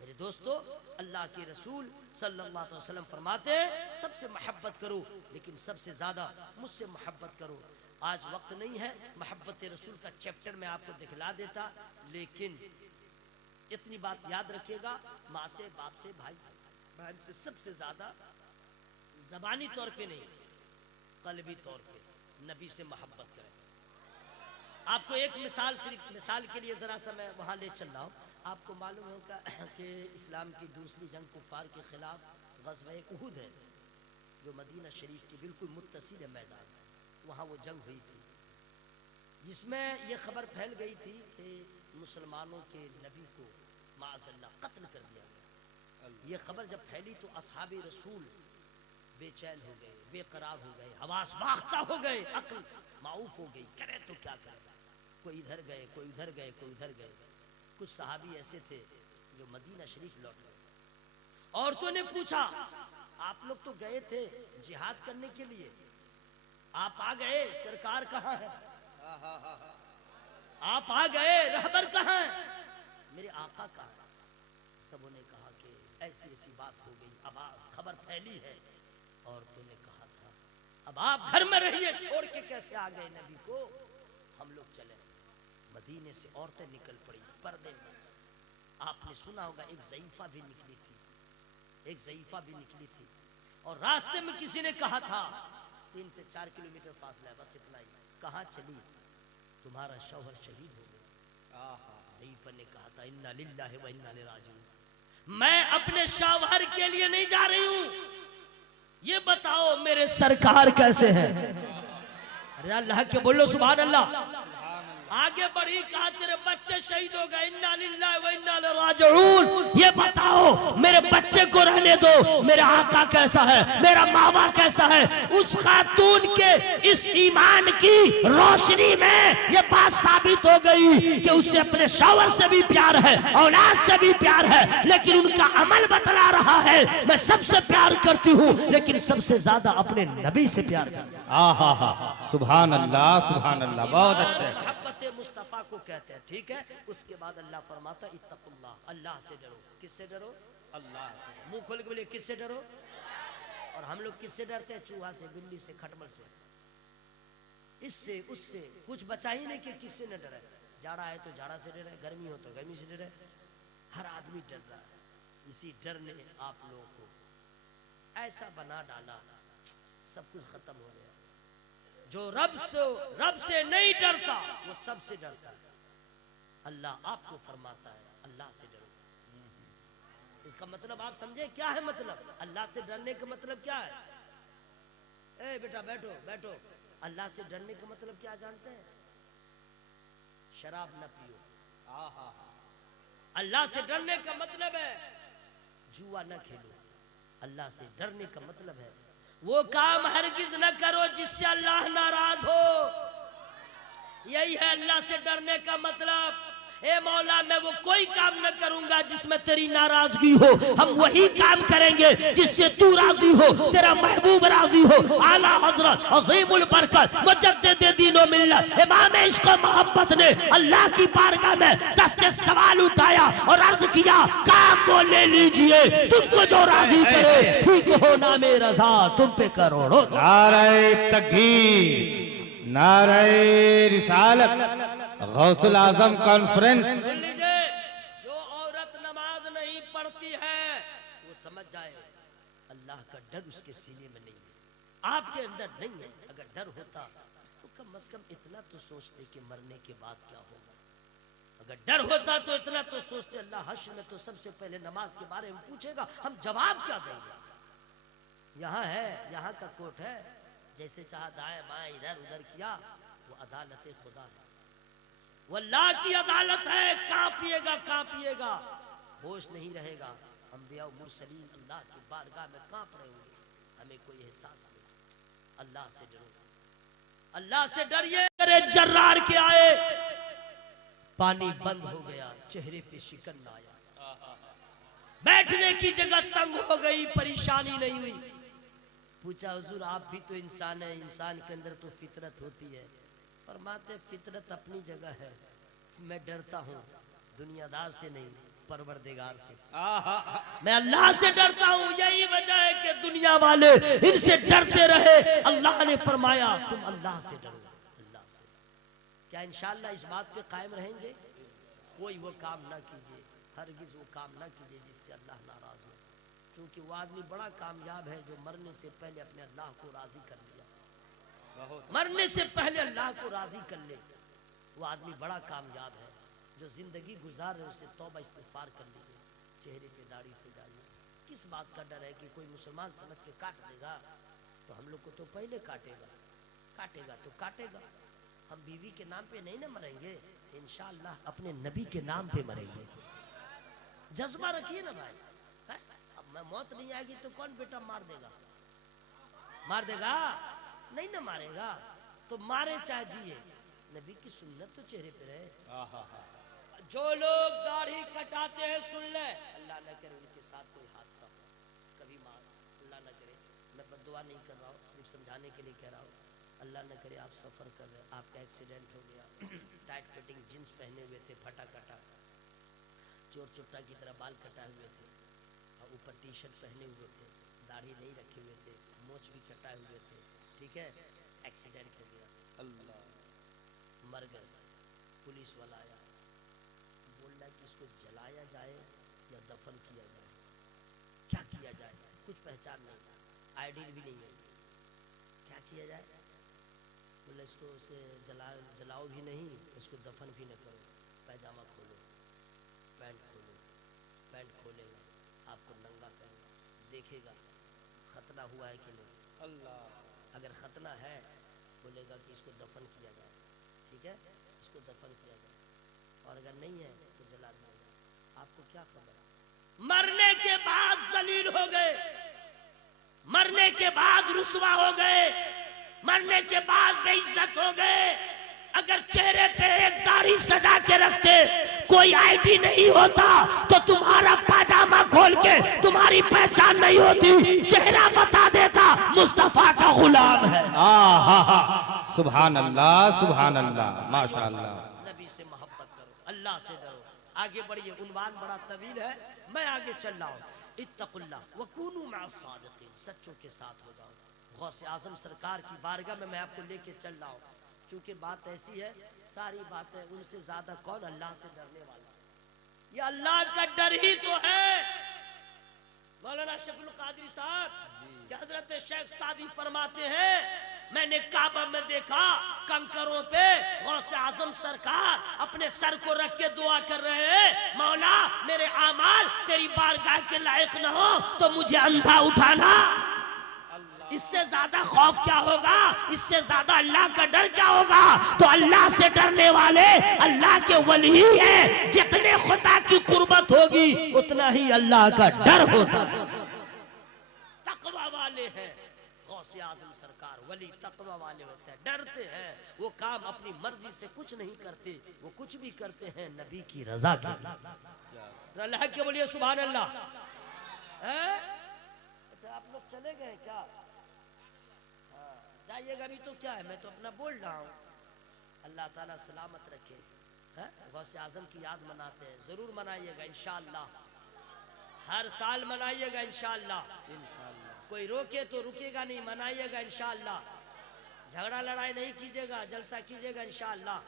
मेरे दोस्तों, अल्लाह के रसूल सल्लल्लाहु अलैहि वसल्लम फरमाते हैं सबसे मोहब्बत करो, लेकिन सबसे ज्यादा मुझसे मोहब्बत करो। आज वक्त नहीं है, मोहब्बत रसूल का चैप्टर मैं आपको दिखला देता, लेकिन इतनी बात याद रखिएगा, माँ से, बाप से, भाई से, बहन से सबसे ज्यादा ज़बानी तौर पे नहीं, कल्बी तौर पे नबी से मोहब्बत करें। आपको एक मिसाल, सिर्फ मिसाल के लिए जरा सा मैं वहां ले चल रहा हूँ। आपको मालूम होगा कि इस्लाम की दूसरी जंग कुफार के खिलाफ ग़ज़वा उहुद है, जो मदीना शरीफ की बिल्कुल मुत्तसिल मैदान, वहाँ वो जंग हुई थी, जिसमें ये खबर फैल गई थी कि मुसलमानों के नबी को माअज़ल्लाह कत्ल कर दिया गया। ये खबर जब फैली तो असहाबे रसूल बेचैन हो गए, बेकरार हो गए, हवास बाख्ता हो गए, अक्ल माऊफ हो गई, करे तो क्या करें। कोई इधर गए, कोई उधर गए, कोई उधर गए। कुछ सहाबी ऐसे थे जो मदीना शरीफ लौट गए। औरतों ने पूछा, आप लोग तो गए थे जिहाद करने के लिए, आप आ गए, सरकार कहाँ है? आप आ गए, रहबर कहाँ है? मेरे आका कहाँ है? सबों ने कहा कि ऐसी ऐसी बात हो गई, अब खबर फैली है। औरतों ने कहा था, अब आप घर में रहिए, छोड़ के कैसे आ गए नबी को? हम लोग चले। मदीने से औरतें निकल पड़ी पर्दे में। आपने सुना होगा एक ज़ईफा भी निकली थी, एक ज़ईफा भी निकली थी, और रास्ते में किसी ने कहा था 3 से 4 किलोमीटर फासला है, बस इतना ही, कहाँ चली? तुम्हारा शौहर शहीद हो गया। ज़ईफा ने कहा था, इन्ना लिल्लाहि व इन्ना इलैहि राजिऊन, मैं अपने शौहर के लिए नहीं जा रही हूँ, ये बताओ मेरे सरकार कैसे हैं? अरे अल्लाह के बोलो सुभान अल्लाह। आगे बढ़ी, कहा तेरे बच्चे शहीद हो गए, इन्ना लिल्लाहि व इन्ना इलैहि राजिऊन, ये बताओ मेरे बच्चे को रहने दो, मेरा आका कैसा है, मेरा मामा कैसा है? उस खातून के इस ईमान की रोशनी में ये बात साबित हो गई कि उसे अपने शौहर से भी प्यार है, औलाद से भी प्यार है, लेकिन उनका अमल बतला रहा है मैं सबसे प्यार करती हूँ, लेकिन सबसे ज्यादा अपने नबी से प्यार करती हूँ। सुभान अल्लाह, सुभान अल्लाह, बहुत अच्छे। मुस्तफा को कहते हैं, ठीक है। उसके बाद अल्लाह फरमाता इत्तकुल्लाह, अल्लाह से डरो। किससे डरो? अल्लाह से। मुंह खोल के बोलिए, किससे डरो? और हम लोग किससे डरते हैं? चूहा से, बिल्ली से, खटमल से, इससे उससे, कुछ बचा ही नहीं कि किससे न डरे। जाड़ा है तो जाड़ा से डरे, गर्मी हो तो गर्मी से डरे, हर आदमी डर रहा है। इसी डर ने आप लोगों को ऐसा बना डाला, सब कुछ खत्म हो गया। जो रब से नहीं डरता वो सबसे डरता है। अल्लाह आपको फरमाता है अल्लाह से डरो। इसका मतलब आप समझे क्या है? मतलब अल्लाह से डरने का मतलब क्या है? ए बेटा बैठो बैठो, अल्लाह से डरने का मतलब क्या जानते हैं? शराब न पियो। अल्लाह से डरने का मतलब है जुआ न खेलो। अल्लाह से डरने का मतलब है वो काम हरगिज न करो जिससे अल्लाह नाराज हो। यही है अल्लाह से डरने का मतलब। ए मौला, मैं वो कोई काम न करूंगा जिसमें तेरी नाराजगी हो, हम वही काम करेंगे जिससे तू राजी हो, तेरा महबूब राजी हो। आला हजरत अज़ीमुल बरकत मुजद्दिद दीन व मिल्लत इमाम इश्क व मोहब्बत ने अल्लाह की बारगाह में दस्ते सवाल उठाया और अर्ज किया, काम वो ले लीजिए, तुमको जो राजी करे, ठीक हो ना मेरा रजा तुम पे करोड़ों। नारे तकबीर, नारे रिसालत, गौसुल आजम कॉन्फ्रेंस। सुन लीजिए, जो औरत नमाज नहीं पढ़ती है वो समझ जाए अल्लाह का डर उसके सीने में नहीं है, आपके अंदर नहीं है। अगर डर होता तो कम कम से कम इतना तो सोचते कि मरने के बाद क्या होगा। अगर डर होता तो इतना तो सोचते अल्लाह हश्र में तो सबसे पहले नमाज के बारे में पूछेगा, हम जवाब क्या देंगे। यहाँ है, यहाँ का कोर्ट है, जैसे चाहा दाएं बाएं इधर उधर किया, वो अदालत खुदा है, वो अल्लाह की अदालत है। कांपिएगा, होश नहीं रहेगा। अंबिया मुरसलीन अल्लाह की बारगाह में कांप रहे होंगे, हमें कोई एहसास नहीं। अल्लाह से डरो, अल्लाह से डरिए। अरे जर्रार के आए, पानी बंद हो गया, चेहरे पे शिकन आया, बैठने की जगह तंग हो गई, परेशानी नहीं हुई। पूछा हुजूर आप भी तो इंसान है, इंसान के अंदर तो फितरत होती है। फरमाते फितरत अपनी जगह है, मैं डरता हूँ दुनियादार से नहीं, परवरदिगार से। मैं अल्लाह से डरता हूँ, यही वजह है कि दुनिया वाले इनसे डरते रहे। अल्लाह ने फरमाया तुम अल्लाह से डरो, अल्लाह से। क्या इंशाअल्लाह इस बात पे कायम रहेंगे? कोई वो काम ना कीजिए, हरगिज वो काम ना कीजिए जिससे अल्लाह नाराज हो। क्योंकि वो आदमी बड़ा कामयाब है जो मरने से पहले अपने अल्लाह को राजी कर लिया। मरने से पहले अल्लाह को राजी कर ले, वो आदमी बड़ा कामयाब है। जो जिंदगी गुजार है उसे तौबा इस्तिगफार कर लीजिए, चेहरे पे दाढ़ी से डालिए। किस बात का डर है कि कोई मुसलमान समझ के काट देगा, तो हम लोग को तो पहले काटेगा तो काटेगा। हम बीवी के नाम पे नहीं ना मरेंगे, इंशाअल्लाह अपने नबी के नाम पे मरेंगे। जज्बा रखिए ना भाई। अब मैं मौत नहीं आएगी तो कौन बेटा मार देगा? नहीं ना मारेगा, तो मारे चाहे जिए, नबी की सुन्नत तो चेहरे पे रहे। जो लोग दाढ़ी कटाते हैं सुन ले, अल्लाह न करे उनके साथ कोई हादसा हो, कभी मार, अल्लाह न करे। मैं बद्दुआ नहीं कर रहा हूँ, सिर्फ समझाने के लिए कह रहा हूँ। अल्लाह न करे आप सफ़र कर रहे, आपका एक्सीडेंट हो गया, टाइट फिटिंग जींस पहने हुए थे, फटा कटा, चोर चुट्टा की तरह बाल कटाए हुए थे, और ऊपर टी शर्ट पहने हुए थे, दाढ़ी नहीं रखे हुए थे, मोछ भी कटाए हुए थे, ठीक है। एक्सीडेंट हो गया, अल्लाह, मर गए। पुलिस वाला आया, बोल रहा है कि इसको जलाया जाए या दफन किया जाए। क्या किया जाए? कुछ पहचान नहीं, आईडी भी नहीं है, क्या किया जाए? बोले इसको उसे जलाओ भी नहीं, इसको दफन भी न करो। पैजामा खोलो, पैंट खोलो, पैंट खोलेगा, आपको नंगा करेगा, देखेगा खतना हुआ है कि नहीं। अल्लाह, अगर खतना है बोलेगा कि इसको दफन किया जाए, ठीक है, इसको दफन किया जाए, और अगर नहीं है तो जला दिया जाए। आपको क्या खबर? मरने के बाद जलील हो गए, मरने के बाद रुसवा हो गए, मरने के बाद बेइज्जत हो गए। अगर चेहरे पे एक दाढ़ी सजा के रखते, कोई आईडी नहीं होता, तो तुम्हारा पाजामा खोल के तुम्हारी पहचान नहीं होती, चेहरा बता देता मुस्तफा का गुलाम है। सुभान अल्लाह, माशाअल्लाह। नबी से मोहब्बत करो, अल्लाह से डरो, आगे बढ़िए। उन्वान बड़ा तवील है, मैं आगे चल रहा हूँ। इत्तकुल्लाह वकूनू मअस सादिकीन, सच्चों के साथ हो जाओ। गौसे आजम सरकार की बारगाह में मैं आपको लेके चल रहा हूँ, क्योंकि बात ऐसी है, सारी बातें उनसे ज्यादा कौन अल्लाह से डरने वाला। ये अल्लाह का डर ही तो है। मौलाना शफीउल कादरी साहब कि हजरत शेख सादी फरमाते हैं, मैंने काबा में देखा कंकरों पे गौसे आजम सरकार अपने सर को रख के दुआ कर रहे हैं, मौला मेरे आमाल तेरी बारगाह के लायक न हो तो मुझे अंधा उठाना। इससे ज्यादा खौफ क्या होगा? इससे ज्यादा अल्लाह का डर क्या होगा? तो अल्लाह से डरने वाले अल्लाह के वली ही है। जितने खुदा की कुर्बत होगी उतना ही अल्लाह का डर होता है। तकवा वाले हैं गौसे आजम सरकार, वली तकवा वाले होते हैं, डरते हैं। वो काम अपनी मर्जी से कुछ नहीं करते, वो कुछ भी करते हैं नबी की रजा के लिए। अल्लाह के बोलिए सुभान अल्लाह। अच्छा आप लोग चले गए क्या? जाइएगा भी तो क्या है, मैं तो अपना बोल रहा हूँ। अल्लाह ताला सलामत रखे। गौसे आजम की याद मनाते हैं, जरूर मनाइएगा इंशाअल्लाह, हर साल मनाइएगा इंशाअल्लाह। कोई रोके तो रुकेगा नहीं, मनाइएगा इंशाअल्लाह। झगड़ा लड़ाई नहीं कीजिएगा, जलसा कीजिएगा इंशाअल्लाह।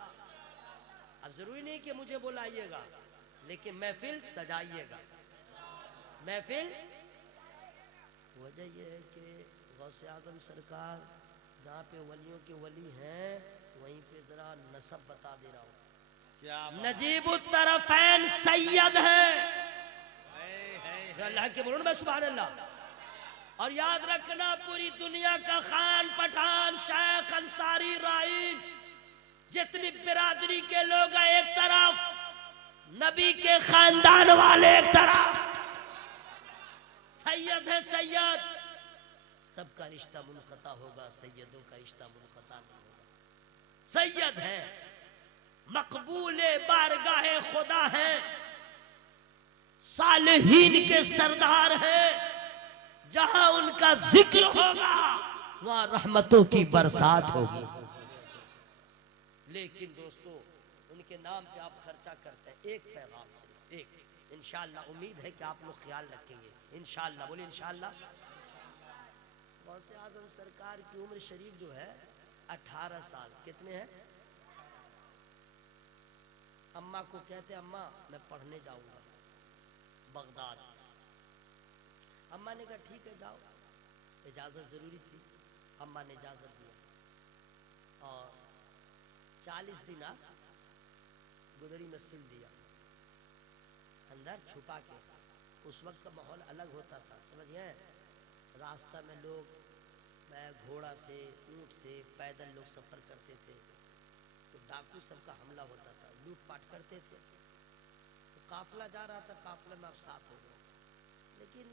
अब जरूरी नहीं कि मुझे बुलाइएगा, लेकिन महफिल सजाइएगा। महफिल वजह यह है कि गौसे आजम सरकार जहाँ पे वलियों के वली हैं वहीं पे जरा नसब बता दे रहा हूँ। क्या नजीबुत्तरफैन सैयद है। अल्लाह के बोलो ना सुभान अल्लाह। और याद रखना पूरी दुनिया का खान पठान शेख अंसारी राइन जितनी बिरादरी के लोग हैं एक तरफ, नबी के खानदान वाले एक तरफ, सैयद है सैयद। सबका रिश्ता मुनक़ता होगा, सैयदों का रिश्ता मुनक़ता नहीं होगा। सैयद है, मकबूले बारगाहे खुदा है, सालिहीन के सरदार है। जहां उनका जिक्र होगा वहां रहमतों की बरसात होगी। लेकिन दोस्तों उनके नाम पे आप खर्चा करते हैं एक पैगाम से, एक। इंशाअल्लाह उम्मीद है कि आप लोग ख्याल रखेंगे इंशाअल्लाह। बोलिए इंशाअल्लाह। गौसे आजम सरकार की उम्र शरीफ जो है 18 साल। कितने हैं? अम्मा को कहते अम्मा मैं पढ़ने जाऊंगा बगदाद। अम्मा ने कहा ठीक है जाओ। इजाज़त ज़रूरी थी, अम्मा ने इजाज़त दिया और 40 दिन गुदड़ी में सिल दिया अंदर छुपा के। उस वक्त का माहौल अलग होता था, समझिए। रास्ता में लोग घोड़ा से, ऊंट से, पैदल लोग सफ़र करते थे तो डाकू सबका हमला होता था, लूटपाट करते थे। तो काफिला जा रहा था, काफिले में अब साथ हो गए। लेकिन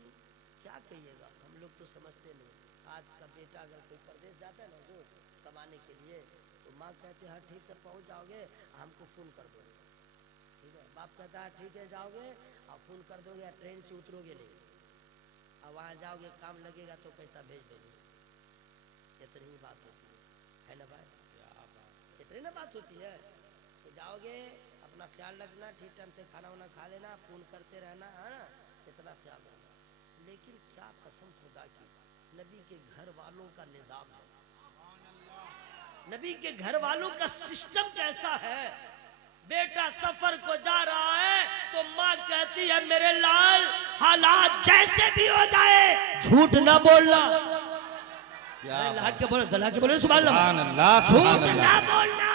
क्या कहिएगा, हम लोग तो समझते नहीं। आज का बेटा अगर कोई परदेश जाता है ना जो कमाने के लिए, तो माँ कहती है हाँ ठीक से पहुँच जाओगे, हमको फ़ोन कर दो, ठीक है। बाप कहता है ठीक है जाओगे और फ़ोन कर दोगे, या ट्रेन से उतरोगे नहीं, और वहाँ जाओगे काम लगेगा तो पैसा भेज दोगे। इतनी ही बात होती है ना भाई? इतनी ना बात होती है। तो जाओगे अपना ख्याल रखना, ठीक टाइम से खाना वाना खा लेना, फ़ोन करते रहना, है ना, इतना ख्याल रखना। लेकिन क्या कसम खुदा की, नबी के घर वालों का निजाम है, नबी के घर वालों का सिस्टम कैसा है। बेटा सफर को जा रहा है तो माँ कहती है मेरे लाल हालात जैसे भी हो जाए झूठ ना बोलना। अल्लाह के बोलो सुभान अल्लाह। झूठ ना बोलना।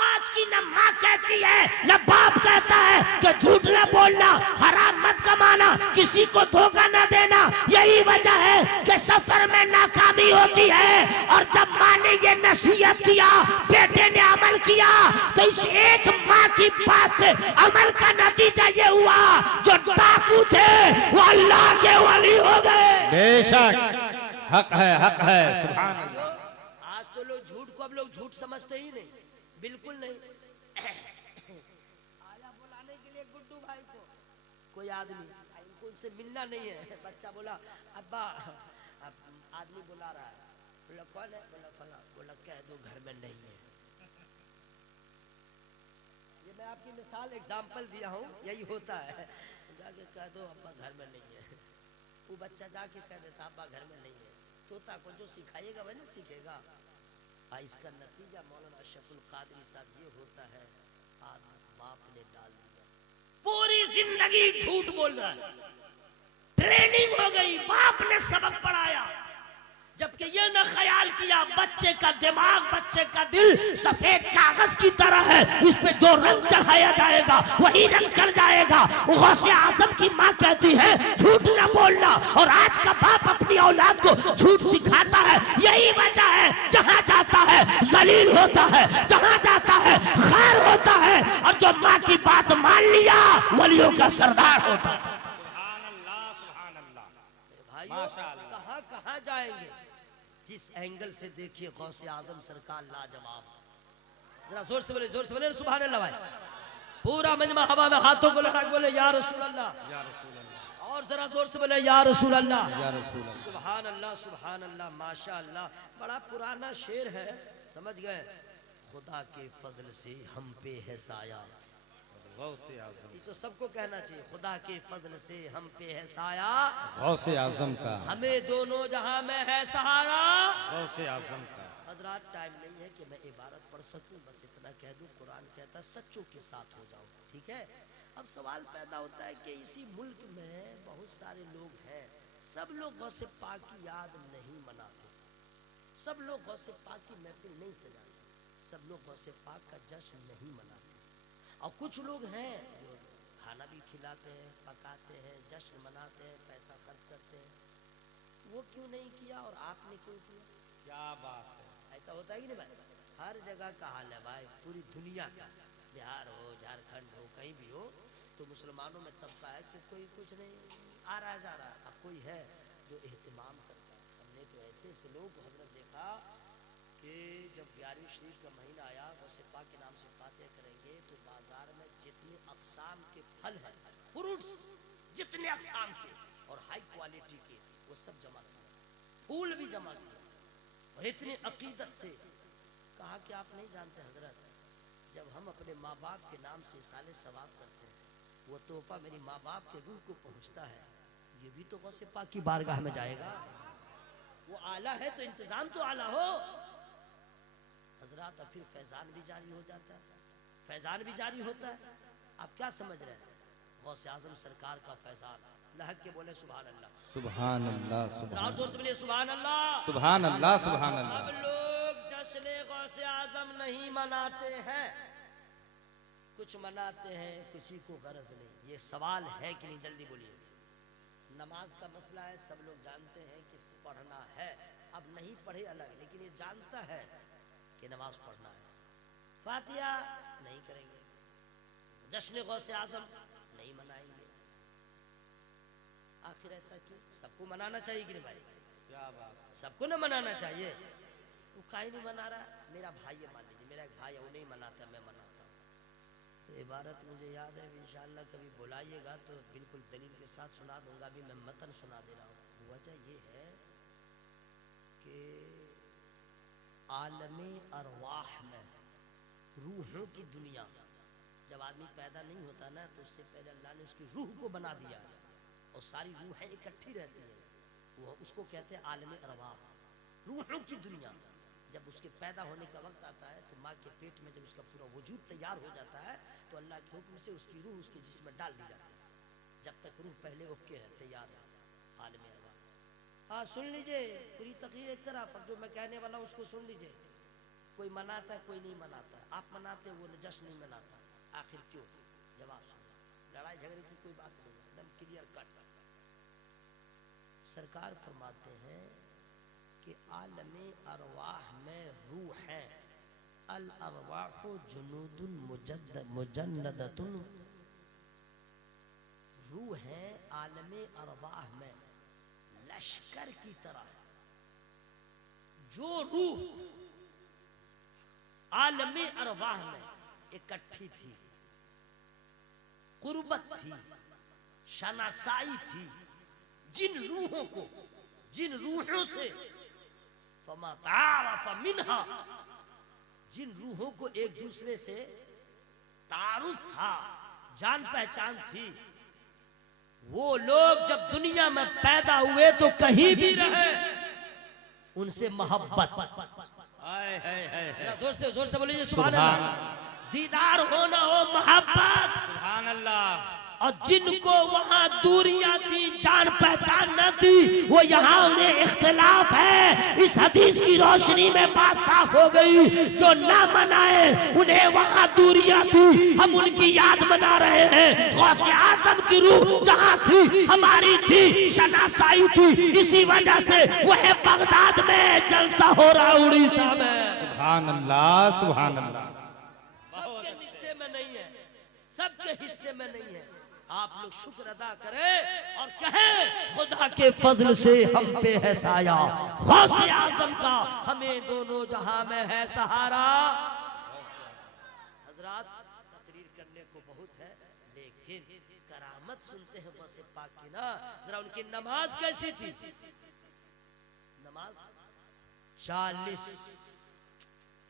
आज की न माँ कहती है न बाप कहता है कि झूठ न बोलना, हराम मत कमाना, किसी को धोखा न देना। यही वजह है कि सफर में नाकामी होती है। और जब माँ ने ये नसीहत किया, बेटे ने अमल किया, तो इस एक माँ की बात पे अमल का नतीजा ये हुआ जो डाकू थे वो अल्लाह के वली हो गए। बेशक हक है, हक है। सुभान अल्लाह। आज तो लोग झूठ को अब लोग झूठ समझते ही नहीं, बिल्कुल नहीं। आया बुलाने के लिए गुड्डू भाई को कोई आदमी, इनको उनसे मिलना नहीं है। बच्चा बोला अब्बा आदमी बुला रहा है। बोला कौन है? बोला फला। बोला कह दो घर में नहीं है। ये मैं आपकी मिसाल एग्जाम्पल दिया हूँ, यही होता है। जाके कह दो अब्बा घर में नहीं है। वो बच्चा जाके कह देता अब्बा घर में नहीं है। तोता को जो सिखाएगा वही ना सीखेगा। इसका नतीजा मौलाना अशरफुल कादरी साहब ये होता है, आज बाप ने डाल दिया, पूरी जिंदगी झूठ बोल रहा है। ट्रेनिंग हो गई, बाप ने सबक पढ़ाया, जबकि ये न ख्याल किया बच्चे का दिमाग, बच्चे का दिल सफेद कागज की तरह है, इस पे जो रंग चढ़ाया जाएगा वही रंग चढ़ जाएगा। गौसे आजम की माँ कहती है झूठ न बोलना, और आज का बाप अपनी औलाद को झूठ सिखाता है। यही वजह है जहाँ जाता है जलील होता है, जहाँ जाता है खार होता है, और जो माँ की बात मान लिया वलियों का सरदार होता है। भाइयों कहाँ कहाँ जाएंगे, जिस एंगल से देखिए गौसे आजम सरकार लाजवाब। जरा जोर से बोले सुभान अल्लाह भाई। पूरा मजमा हवा में हाथों को लगा के बोले या रसूल अल्लाह, या रसूल अल्लाह। और जरा जोर से बोले या रसूल अल्लाह, या रसूल अल्लाह। सुभान अल्लाह, सुभान अल्लाह, माशा अल्लाह। बड़ा पुराना शेर है, समझ गए। खुदा के फजल से हम पे है साया, ये तो सबको कहना चाहिए। खुदा के फजल से हम पे है साया, गौसे आजम का हमें दोनों जहां में है सहारा, गौसे आजम का। हजरात टाइम नहीं है कि मैं इबारत पढ़ सकूं, बस इतना कह दूं कुरान कहता सच्चों के साथ हो जाओ, ठीक है। अब सवाल पैदा होता है कि इसी मुल्क में बहुत सारे लोग हैं, सब लोग गौसे पाक की याद नहीं मनाते, सब लोग गौसे पाक की महफिल नहीं सजाते, सब लोग गौसे पाक का जश्न नहीं मनाते। और कुछ लोग हैं जो खाना भी खिलाते हैं, पकाते हैं, जश्न मनाते हैं, पैसा खर्च करते हैं। वो क्यों नहीं किया और आपने क्यों किया? क्या बात है। ऐसा होता है कि नहीं भाई? हर जगह का हाल है भाई, पूरी दुनिया का, बिहार हो, झारखंड हो, कहीं भी हो, तो मुसलमानों में तबका है कि कोई कुछ नहीं, आ रहा जा रहा, अब कोई है जो एहतमाम करता है। हमने तो ऐसे ऐसे लोग हजरत देखा कि जब 11वीं शरीफ का महीना आया, गौसे पाक के नाम से फातिहा करेंगे, तो बाजार में जितने अक़साम के फल हैं, फ्रूट्स जितने अक़साम के और हाई क्वालिटी के, वो सब जमा किया, फूल भी जमा किया। और इतनी अकीदत से कहा कि आप नहीं जानते हजरत, जब हम अपने माँ बाप के नाम से साले सवाब करते हैं, वो तोहफा मेरी माँ बाप के रूह को पहुंचता है, ये भी तो गौसे पाक की बारगाह में जाएगा। वो आला है तो इंतजाम तो आला हो हजरत। और फिर फैजान भी जारी हो जाता है, फैजान भी जारी होता है। आप क्या समझ रहे हैं? गौसे आजम सरकार का फैजान, लहक के बोले सुभान अल्लाह, सुभान अल्लाह, और जोर से बोलिए सुभान अल्लाह, सुभान अल्लाह, सुभान अल्लाह। सब लोग जश्न गौसे आजम नहीं मनाते हैं, कुछ मनाते हैं, किसी को गरज नहीं। ये सवाल है कि नहीं? जल्दी बोलिए। नमाज का मसला है, सब लोग जानते हैं कि पढ़ना है, अब नहीं पढ़े अलग, लेकिन ये जानता है कि नमाज पढ़ना है। फातिहा नहीं करेंगे, जश्न गौसे आजम नहीं मनाएंगे। आखिर ऐसा क्यों? सबको मनाना चाहिए कि नहीं भाई? क्या बात। सबको ना मनाना चाहिए। वो काहे नहीं मना रहा? मेरा भाई है, मान लीजिए मेरा एक भाई है, वो नहीं मनाता, मैं मनाता हूँ। तो इबारत मुझे याद है, इंशाअल्लाह कभी बुलाइएगा तो बिल्कुल दलील के साथ सुना दूंगा। अभी मैं मतन सुना दे रहा हूँ। वजह ये है कि आलमे अरवाह में, रूहों की दुनिया, जब आदमी पैदा नहीं होता ना, तो उससे पहले अल्लाह ने उसकी रूह को बना दिया और सारी रूहें इकट्ठी रहती हैं, वो उसको कहते हैं आलमे अरवाह, रूहों की दुनिया। जब उसके पैदा होने का वक्त आता है तो माँ के पेट में जब उसका पूरा वजूद तैयार हो जाता है, तो अल्लाह के हुक्म से उसकी रूह उसके जिस्म में डाल दी जाती है। जब तक रूह पहले ओके है, तैयार है, आलमे अरवाह। हाँ सुन लीजिए, पूरी तकरीर एक तरफ, जो मैं कहने वाला हूँ उसको सुन लीजिए। कोई मनाता है, कोई नहीं मनाता। आप मनाते, वो जश्न नहीं मनाता, आखिर क्यों? जवाब सुनो। लड़ाई झगड़े की कोई बात नहीं, एकदम क्लियर कट। सरकार फरमाते हैं कि आलमे अरवाह में रूह है, अल अरवाहु जुनूदुन मुजन्नदतुन, रूह है आलमे अरवाह में लश्कर की तरह। जो रूह आलमे अरवाह में इकट्ठी थी, कुर्बत थी, शनासाई थी, जिन रूहों को, जिन रूहों से फमा तारफ मिन्हा, जिन रूहों को एक दूसरे से तारुफ था, जान पहचान थी, वो लोग जब दुनिया में पैदा हुए तो कहीं भी रहे, उनसे मोहब्बत। जोर से बोलिए सुभान अल्लाह। दीदार होना हो, मोहब्बत, सुभान अल्लाह। और जिनको वहां दूरियां थी, जान पहचान न थी, वो यहाँ उन्हें इख्तिलाफ है। इस हदीस की रोशनी में बात साफ हो गई, जो ना मनाए उन्हें वहां दूरियां थी, हम उनकी याद मना रहे हैं। गौसे आज़म की रूह जहाँ थी, हमारी थी, शनासाई थी, इसी वजह से वह बगदाद में जलसा हो रहा, उड़ीसा में। सुभान अल्लाह, सुभान अल्लाह। सबके हिस्से में नहीं है, सबके हिस्से में नहीं है। आप लोग शुक्र अदा करें और कहें खुदा के फजल से हम पे है साया, गौसे आज़म का हमें दोनों जहां में है सहारा। हजरात तकरीर करने को बहुत है, लेकिन करामत सुनते हैं गौसे पाक की ना। जरा उनकी नमाज कैसी थी? नमाज 40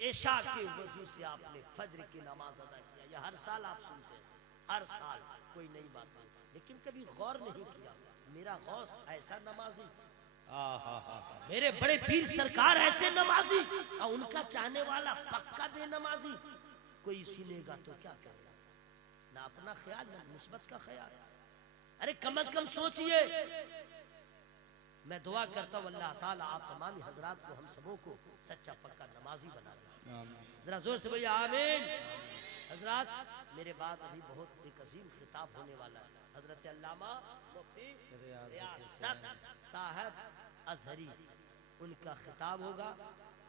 इशा के वजू से आपने फज्र की नमाज अदा किया। यह हर साल आप सुनते हैं, हर साल, कोई नई बात नहीं, लेकिन कभी गौर नहीं किया मेरा गौस ऐसा नमाजी, मेरे बड़े पीर सरकार ऐसे नमाजी, और उनका चाहने वाला पक्का बेनमाजी। कोई सुनेगा तो क्या कहेगा? ना अपना ख्याल, ना निस्बत का ख्याल। अरे कम से कम सोचिए, मैं दुआ करता हूँ अल्लाह ताला आप तमाम हजरात को, हम सबों को सच्चा पक्का नमाजी बना दे। जरा जोर से बोलिए आमीन। हजरात मेरे बाद अभी बहुत एक अजीम खिताब होने वाला है। हजरत अल्लामा मुफ्ती रियासत साहब अजहरी, उनका खिताब होगा,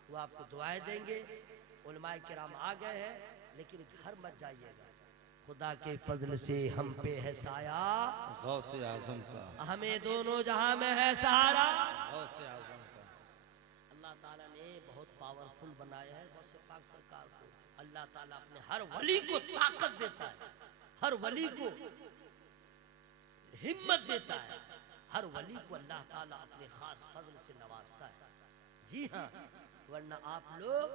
वो आपको दुआएं देंगे। उलमाए किराम आ गए हैं, लेकिन घर मत जाइएगा। खुदा के फजल से हम पे है साया, गौसे आज़म का, हमें दोनों जहां में है सहारा। गौसे आज़म का। अल्लाह ताला ने बहुत पावरफुल बनाया है गौसे पाक सरकार को। अल्लाह ताला अपने हर वली को ताकत देता है, हर वली को हिम्मत देता है, हर वली को अल्लाह ताला अपने खास फजल से नवाजता है। जी हाँ, वरना आप लोग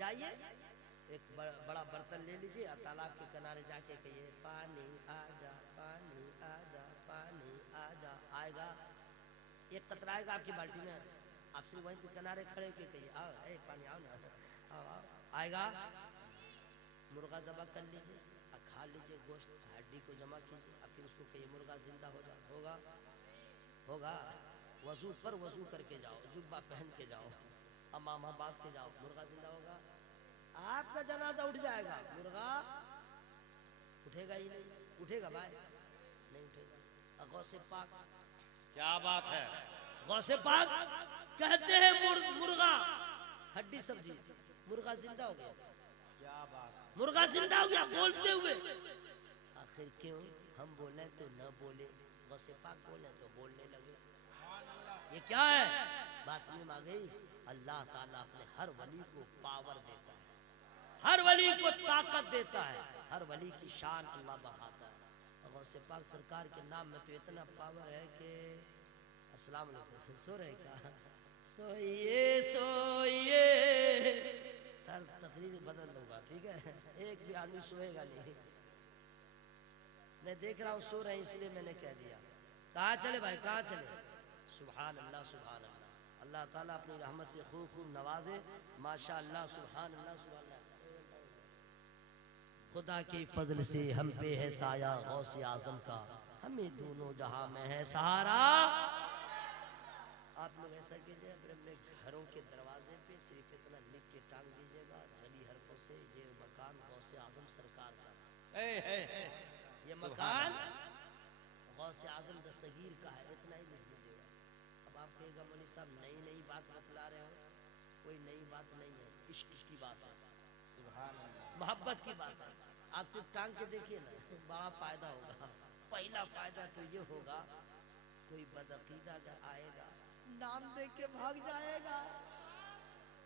जाइए, एक बड़ा बर्तन ले लीजिए और तालाब के किनारे जाके कहिए पानी आ जा, पानी आ जा, पानी आ जा। आएगा, एक कतरा आएगा आपकी बाल्टी में, आप सिर्फ वहीं पे किनारे खड़े होकर कहिए आओ, ए पानी आओ ना, आओ आओ। आएगा, मुर्गा जमा कर लीजिए और खा लीजिए, गोश्त हड्डी को जमा कीजिए और फिर उसको कहिए मुर्गा जिंदा हो जा। होगा होगा, वजू पर वजू करके जाओ, जुब्बा पहन के जाओ, अमामा बांध के जाओ, मुर्गा जिंदा होगा। आपका जनाजा उठ जाएगा, मुर्गा उठेगा ही नहीं। उठेगा भाई? नहीं उठेगा। गौसे पाक, क्या बात है। गौसे पाक कहते हैं मुर्गा हड्डी सब्जी, मुर्गा जिंदा हो गया। क्या बात। मुर्गा जिंदा हो गया बोलते हुए। आखिर क्यों हम बोले तो न बोले, गौसे पाक बोले तो बोलने लगे। ये क्या है? बात समझ में आ गई? अल्लाह ताला अपने हर वली को पावर देता है, हर वली को ताकत देता है, हर वली की शान अल्लाह बढ़ाता है। गौसे पाक सरकार के नाम में तो इतना पावर है कि अस्सलाम वालेकुम, सो रहे क्या? सोइए सोइए, तकरीर बदल दूंगा, ठीक है? एक भी आदमी सोएगा नहीं। मैं देख रहा हूँ सो रहे हैं, इसलिए मैंने कह दिया। कहाँ चले भाई, कहाँ चले? सुभान अल्लाह, सुभान अल्लाह। अल्लाह ताला अपनी रहमत से खूब खूब नवाजे, माशा अल्लाह, सुभान अल्लाह, सुभान अल्लाह। खुदा के फजल से हम पे है साया गौसे आजम का, हमें दोनों जहां में है सहारा। आप लोग ऐसा कीजिए, अपने घरों के दरवाजे पे सिर्फ इतना लिख के टांग दीजिएगा जली हरफों से, ये मकान गौसे आजम सरकार का, ये मकान गौसे आजम दस्तगीर का है, इतना ही लिख दीजिएगा। अब आप कहेगा मौलवी साहब नई नई बात बतला रहे हो, कोई नई बात नहीं है, इश्क की बात है, मोहब्बत की बात है। आप सिर्फ टांग के देखिए ना, बड़ा फायदा होगा। पहला फायदा तो ये होगा, कोई बदअकीदा अगर आएगा नाम दे के भाग जाएगा,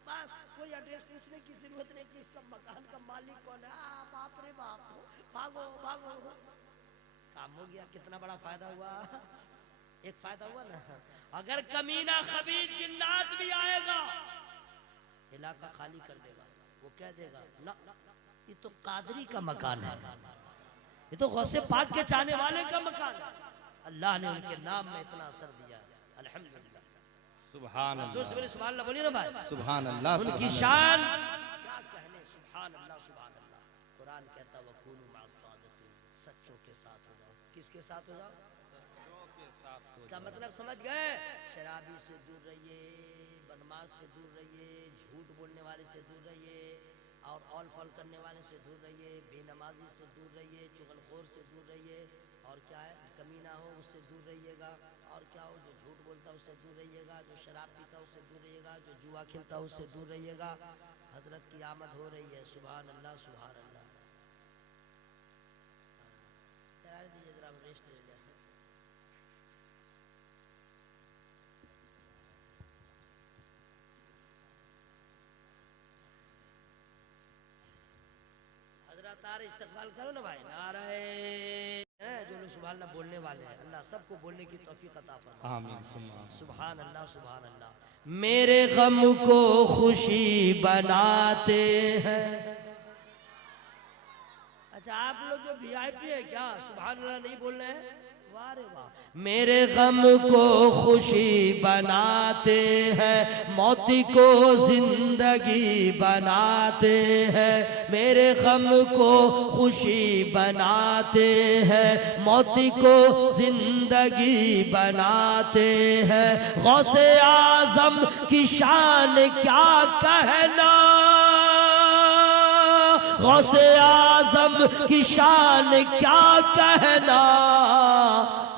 बस कोई एड्रेस पूछने की जरूरत नहीं कि इसका मकान का मालिक कौन है। बाप रे बाप, भागो भागो, काम हो गया। कितना बड़ा फायदा हुआ, एक फायदा हुआ ना। अगर कमीना खबीज जिन्नात भी आएगा, इलाका खाली कर देगा, वो कह देगा ना ये तो कादरी का मकान है, ये तो गौसे पाक के चाहने वाले का मकान है। अल्लाह ने उनके नाम में इतना असर दिया, अल्हम्दुलिल्लाह। सुभान अल्लाह, जोर से बोलिए सुभान अल्लाह, बोलिए ना भाई। सुभान अल्लाह, उनकी शान क्या कहने, सुभान अल्लाह, सुभान अल्लाह। कुरान कहता वकूनु मअस-सादिकीन, सच्चों के साथ हो जाओ। किसके साथ हो जाओ? इसका मतलब समझ गए? शराबी से दूर रहिए, बदमाश से दूर रहिए, झूठ बोलने वाले से दूर रहिए, और ऑल फॉल करने वाले से दूर रहिए, बेनमाजी से दूर रहिए, चुगलखोर से दूर रहिए, और क्या है कमीना हो उससे दूर रहिएगा, और क्या हो जो झूठ बोलता है उससे दूर रहिएगा, जो शराब पीता है उससे दूर रहिएगा, जो जुआ खेलता है उससे दूर रहिएगा। हजरत की आमद हो रही है, सुभान अल्लाह, सुभान अल्लाह। तैयार दीजिए, जरा रेस्ट ले लें। तारे इस्तकबाल करो ना भाई, नारे जो लोग सुभान अल्लाह बोलने वाले हैं, अल्लाह सबको बोलने की तौफीक अता फरमाए। आमीन। सुभान अल्लाह, सुभान अल्लाह। मेरे गम को खुशी बनाते हैं। अच्छा, आप लोग जो वीआईपी है क्या सुभान अल्लाह नहीं बोल रहे हैं? वाह रे वाह। मेरे गम को खुशी बनाते हैं, मौत को जिंदगी बनाते हैं। मेरे गम को खुशी बनाते हैं, मौत को जिंदगी बनाते हैं। गौसे आजम की शान क्या कहना, गौसे आजम की शान क्या कहना।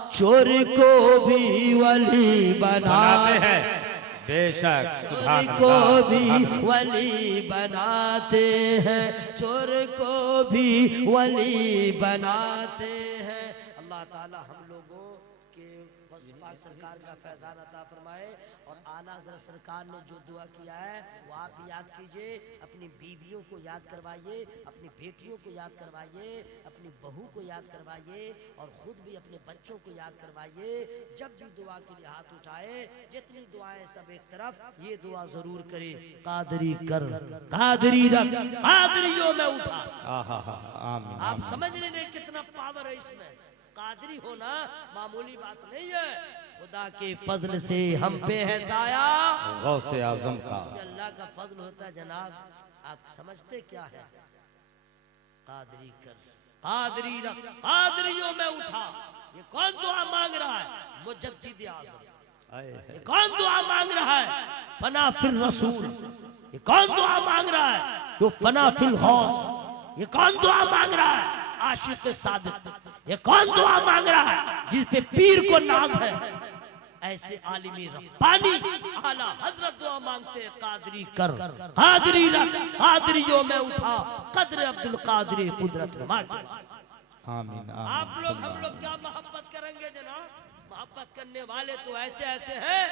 चोर को भी वली बनाते हैं, बेशक चोर को भी वली बनाते हैं, चोर को भी वली बनाते हैं। अल्लाह ताला हम लोगों के बस पाक सरकार का फैजान अता फरमाए। और आला हज़रत सरकार ने जो दुआ किया है वो आप याद कीजिए, अपनी बीवियों को याद करवाइए, अपनी बेटियों को याद करवाइए, अपनी बहू को याद करवाइए और खुद भी अपने बच्चों को याद करवाइए। जब भी दुआ के लिए हाथ उठाए, जितनी दुआएं सब एक तरफ, ये दुआ जरूर करे, कादरी कर, कादरी रख, कादरियों में उठा। आमीन। आप समझ नहीं रहे कितना पावर है इसमें। कादरी होना मामूली बात नहीं है। खुदा के फजल से हम पे है साया, गौसे आजम का इसमें अल्लाह का फजल होता है जनाब। आप समझते क्या है? कादरी कर, कादरी रख, कादरियों में उठा। ये कौन दुआ मांग रहा है? मुजद्दिद आज़म। ये कौन दुआ मांग रहा है? फना फिर रसूल। ये कौन दुआ मांग रहा है? जो फना फिल गौस। ये कौन दुआ मांग रहा है? आशिक सादिक। ये कौन दुआ मांग रहा है? जिस पे पीर को नाज है। ऐसे आलिमी रब्बानी आला हजरत दुआ मांगते हैं, कादरी कर, कादरी रख, कादरियों में उठा, कद्र अब्दुल कादरी कुदरत रमा। आमीन। आप लोग हम लोग क्या मोहब्बत करेंगे जनाब? मोहब्बत करने वाले तो ऐसे ऐसे हैं।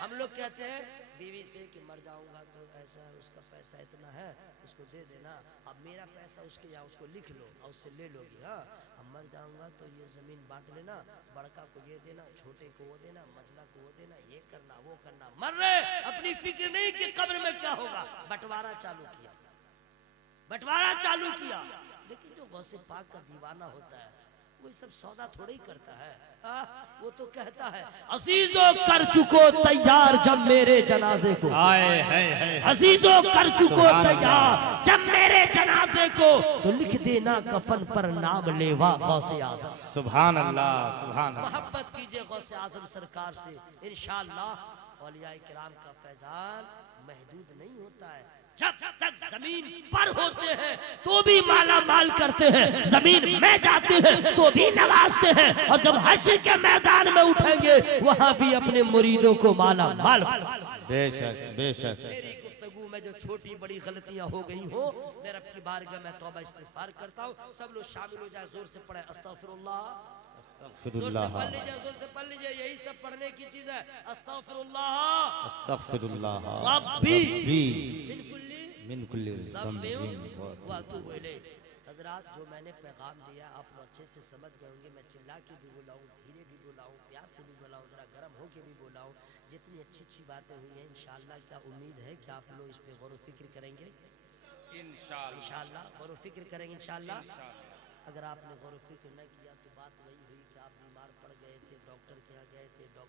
हम लोग कहते हैं बीवी से कि मर जाऊंगा तो ऐसा, उसका पैसा इतना है, उसको दे देना। अब मेरा पैसा उसके यहाँ, उसको लिख लो और उससे ले लोगी। हाँ, अब मर जाऊंगा तो ये जमीन बांट लेना, बड़का को ये देना, छोटे को वो देना, मझला को वो देना, ये करना वो करना। मर रहे, अपनी फिक्र नहीं कि कब्र में क्या होगा। बंटवारा चालू किया, बंटवारा चालू किया। लेकिन जो गौसे पाक का दीवाना होता है वो सब सौदा थोड़ा ही करता है। वो तो कहता है अजीजों कर चुको तैयार जब मेरे जनाजे को, अजीजों कर चुको तैयार जब मेरे जनाजे को, तो लिख देना कफन पर नाम लेवा गौसे आजम। सुभान अल्लाह, सुभान अल्लाह। मोहब्बत कीजिए गौसे आजम सरकार से, इंशाअल्लाह औलियाए किराम का फैजान महदूद नहीं होता है। जब तक जमीन पर होते हैं तो भी माला माल करते हैं, जमीन में जाते हैं तो भी नवाजते हैं, और जब हश्र के मैदान में उठेंगे वहां भी अपने मुरीदों को माला माल। बेशक बेशक। मेरी गुफ्तगू में जो छोटी बड़ी गलतियां हो गई हो, मैं रब की बारगाह में तौबा इस्तिग़फ़ार करता हूँ। सब लोग शामिल हो जाए, जोर से पढ़े अस्तग़फिरुल्लाह, जोर से पढ़ लीजिए, जोर से पढ़ लीजिए। यही सब पढ़ने की चीज है। अस्तग़फिरुल्लाह, अस्तग़फिरुल्लाह रब्बी मिन कुल्ली ज़ंबिन व अतूबु इलैह। हज़रात, जो मैंने पैगाम दिया आप अच्छे से समझ गए होंगे। मैं चिल्ला के भी बोलाऊँ, धीरे भी बोलाऊँ, प्यार से भी बोलाऊँ, जरा गर्म होके भी बोलाऊँ। जितनी अच्छी अच्छी बातें हुई हैं इंशाअल्लाह, क्या उम्मीद है कि आप लोग इस पे गौर व फिक्र करेंगे। इंशाअल्लाह गौर व फिक्र करेंगे इंशाअल्लाह। अगर आपने गौर व फिक्र न किया तो बात वही हुई कि आप बीमार पड़ गए थे, डॉक्टर के यहाँ गए थे, डॉक्टर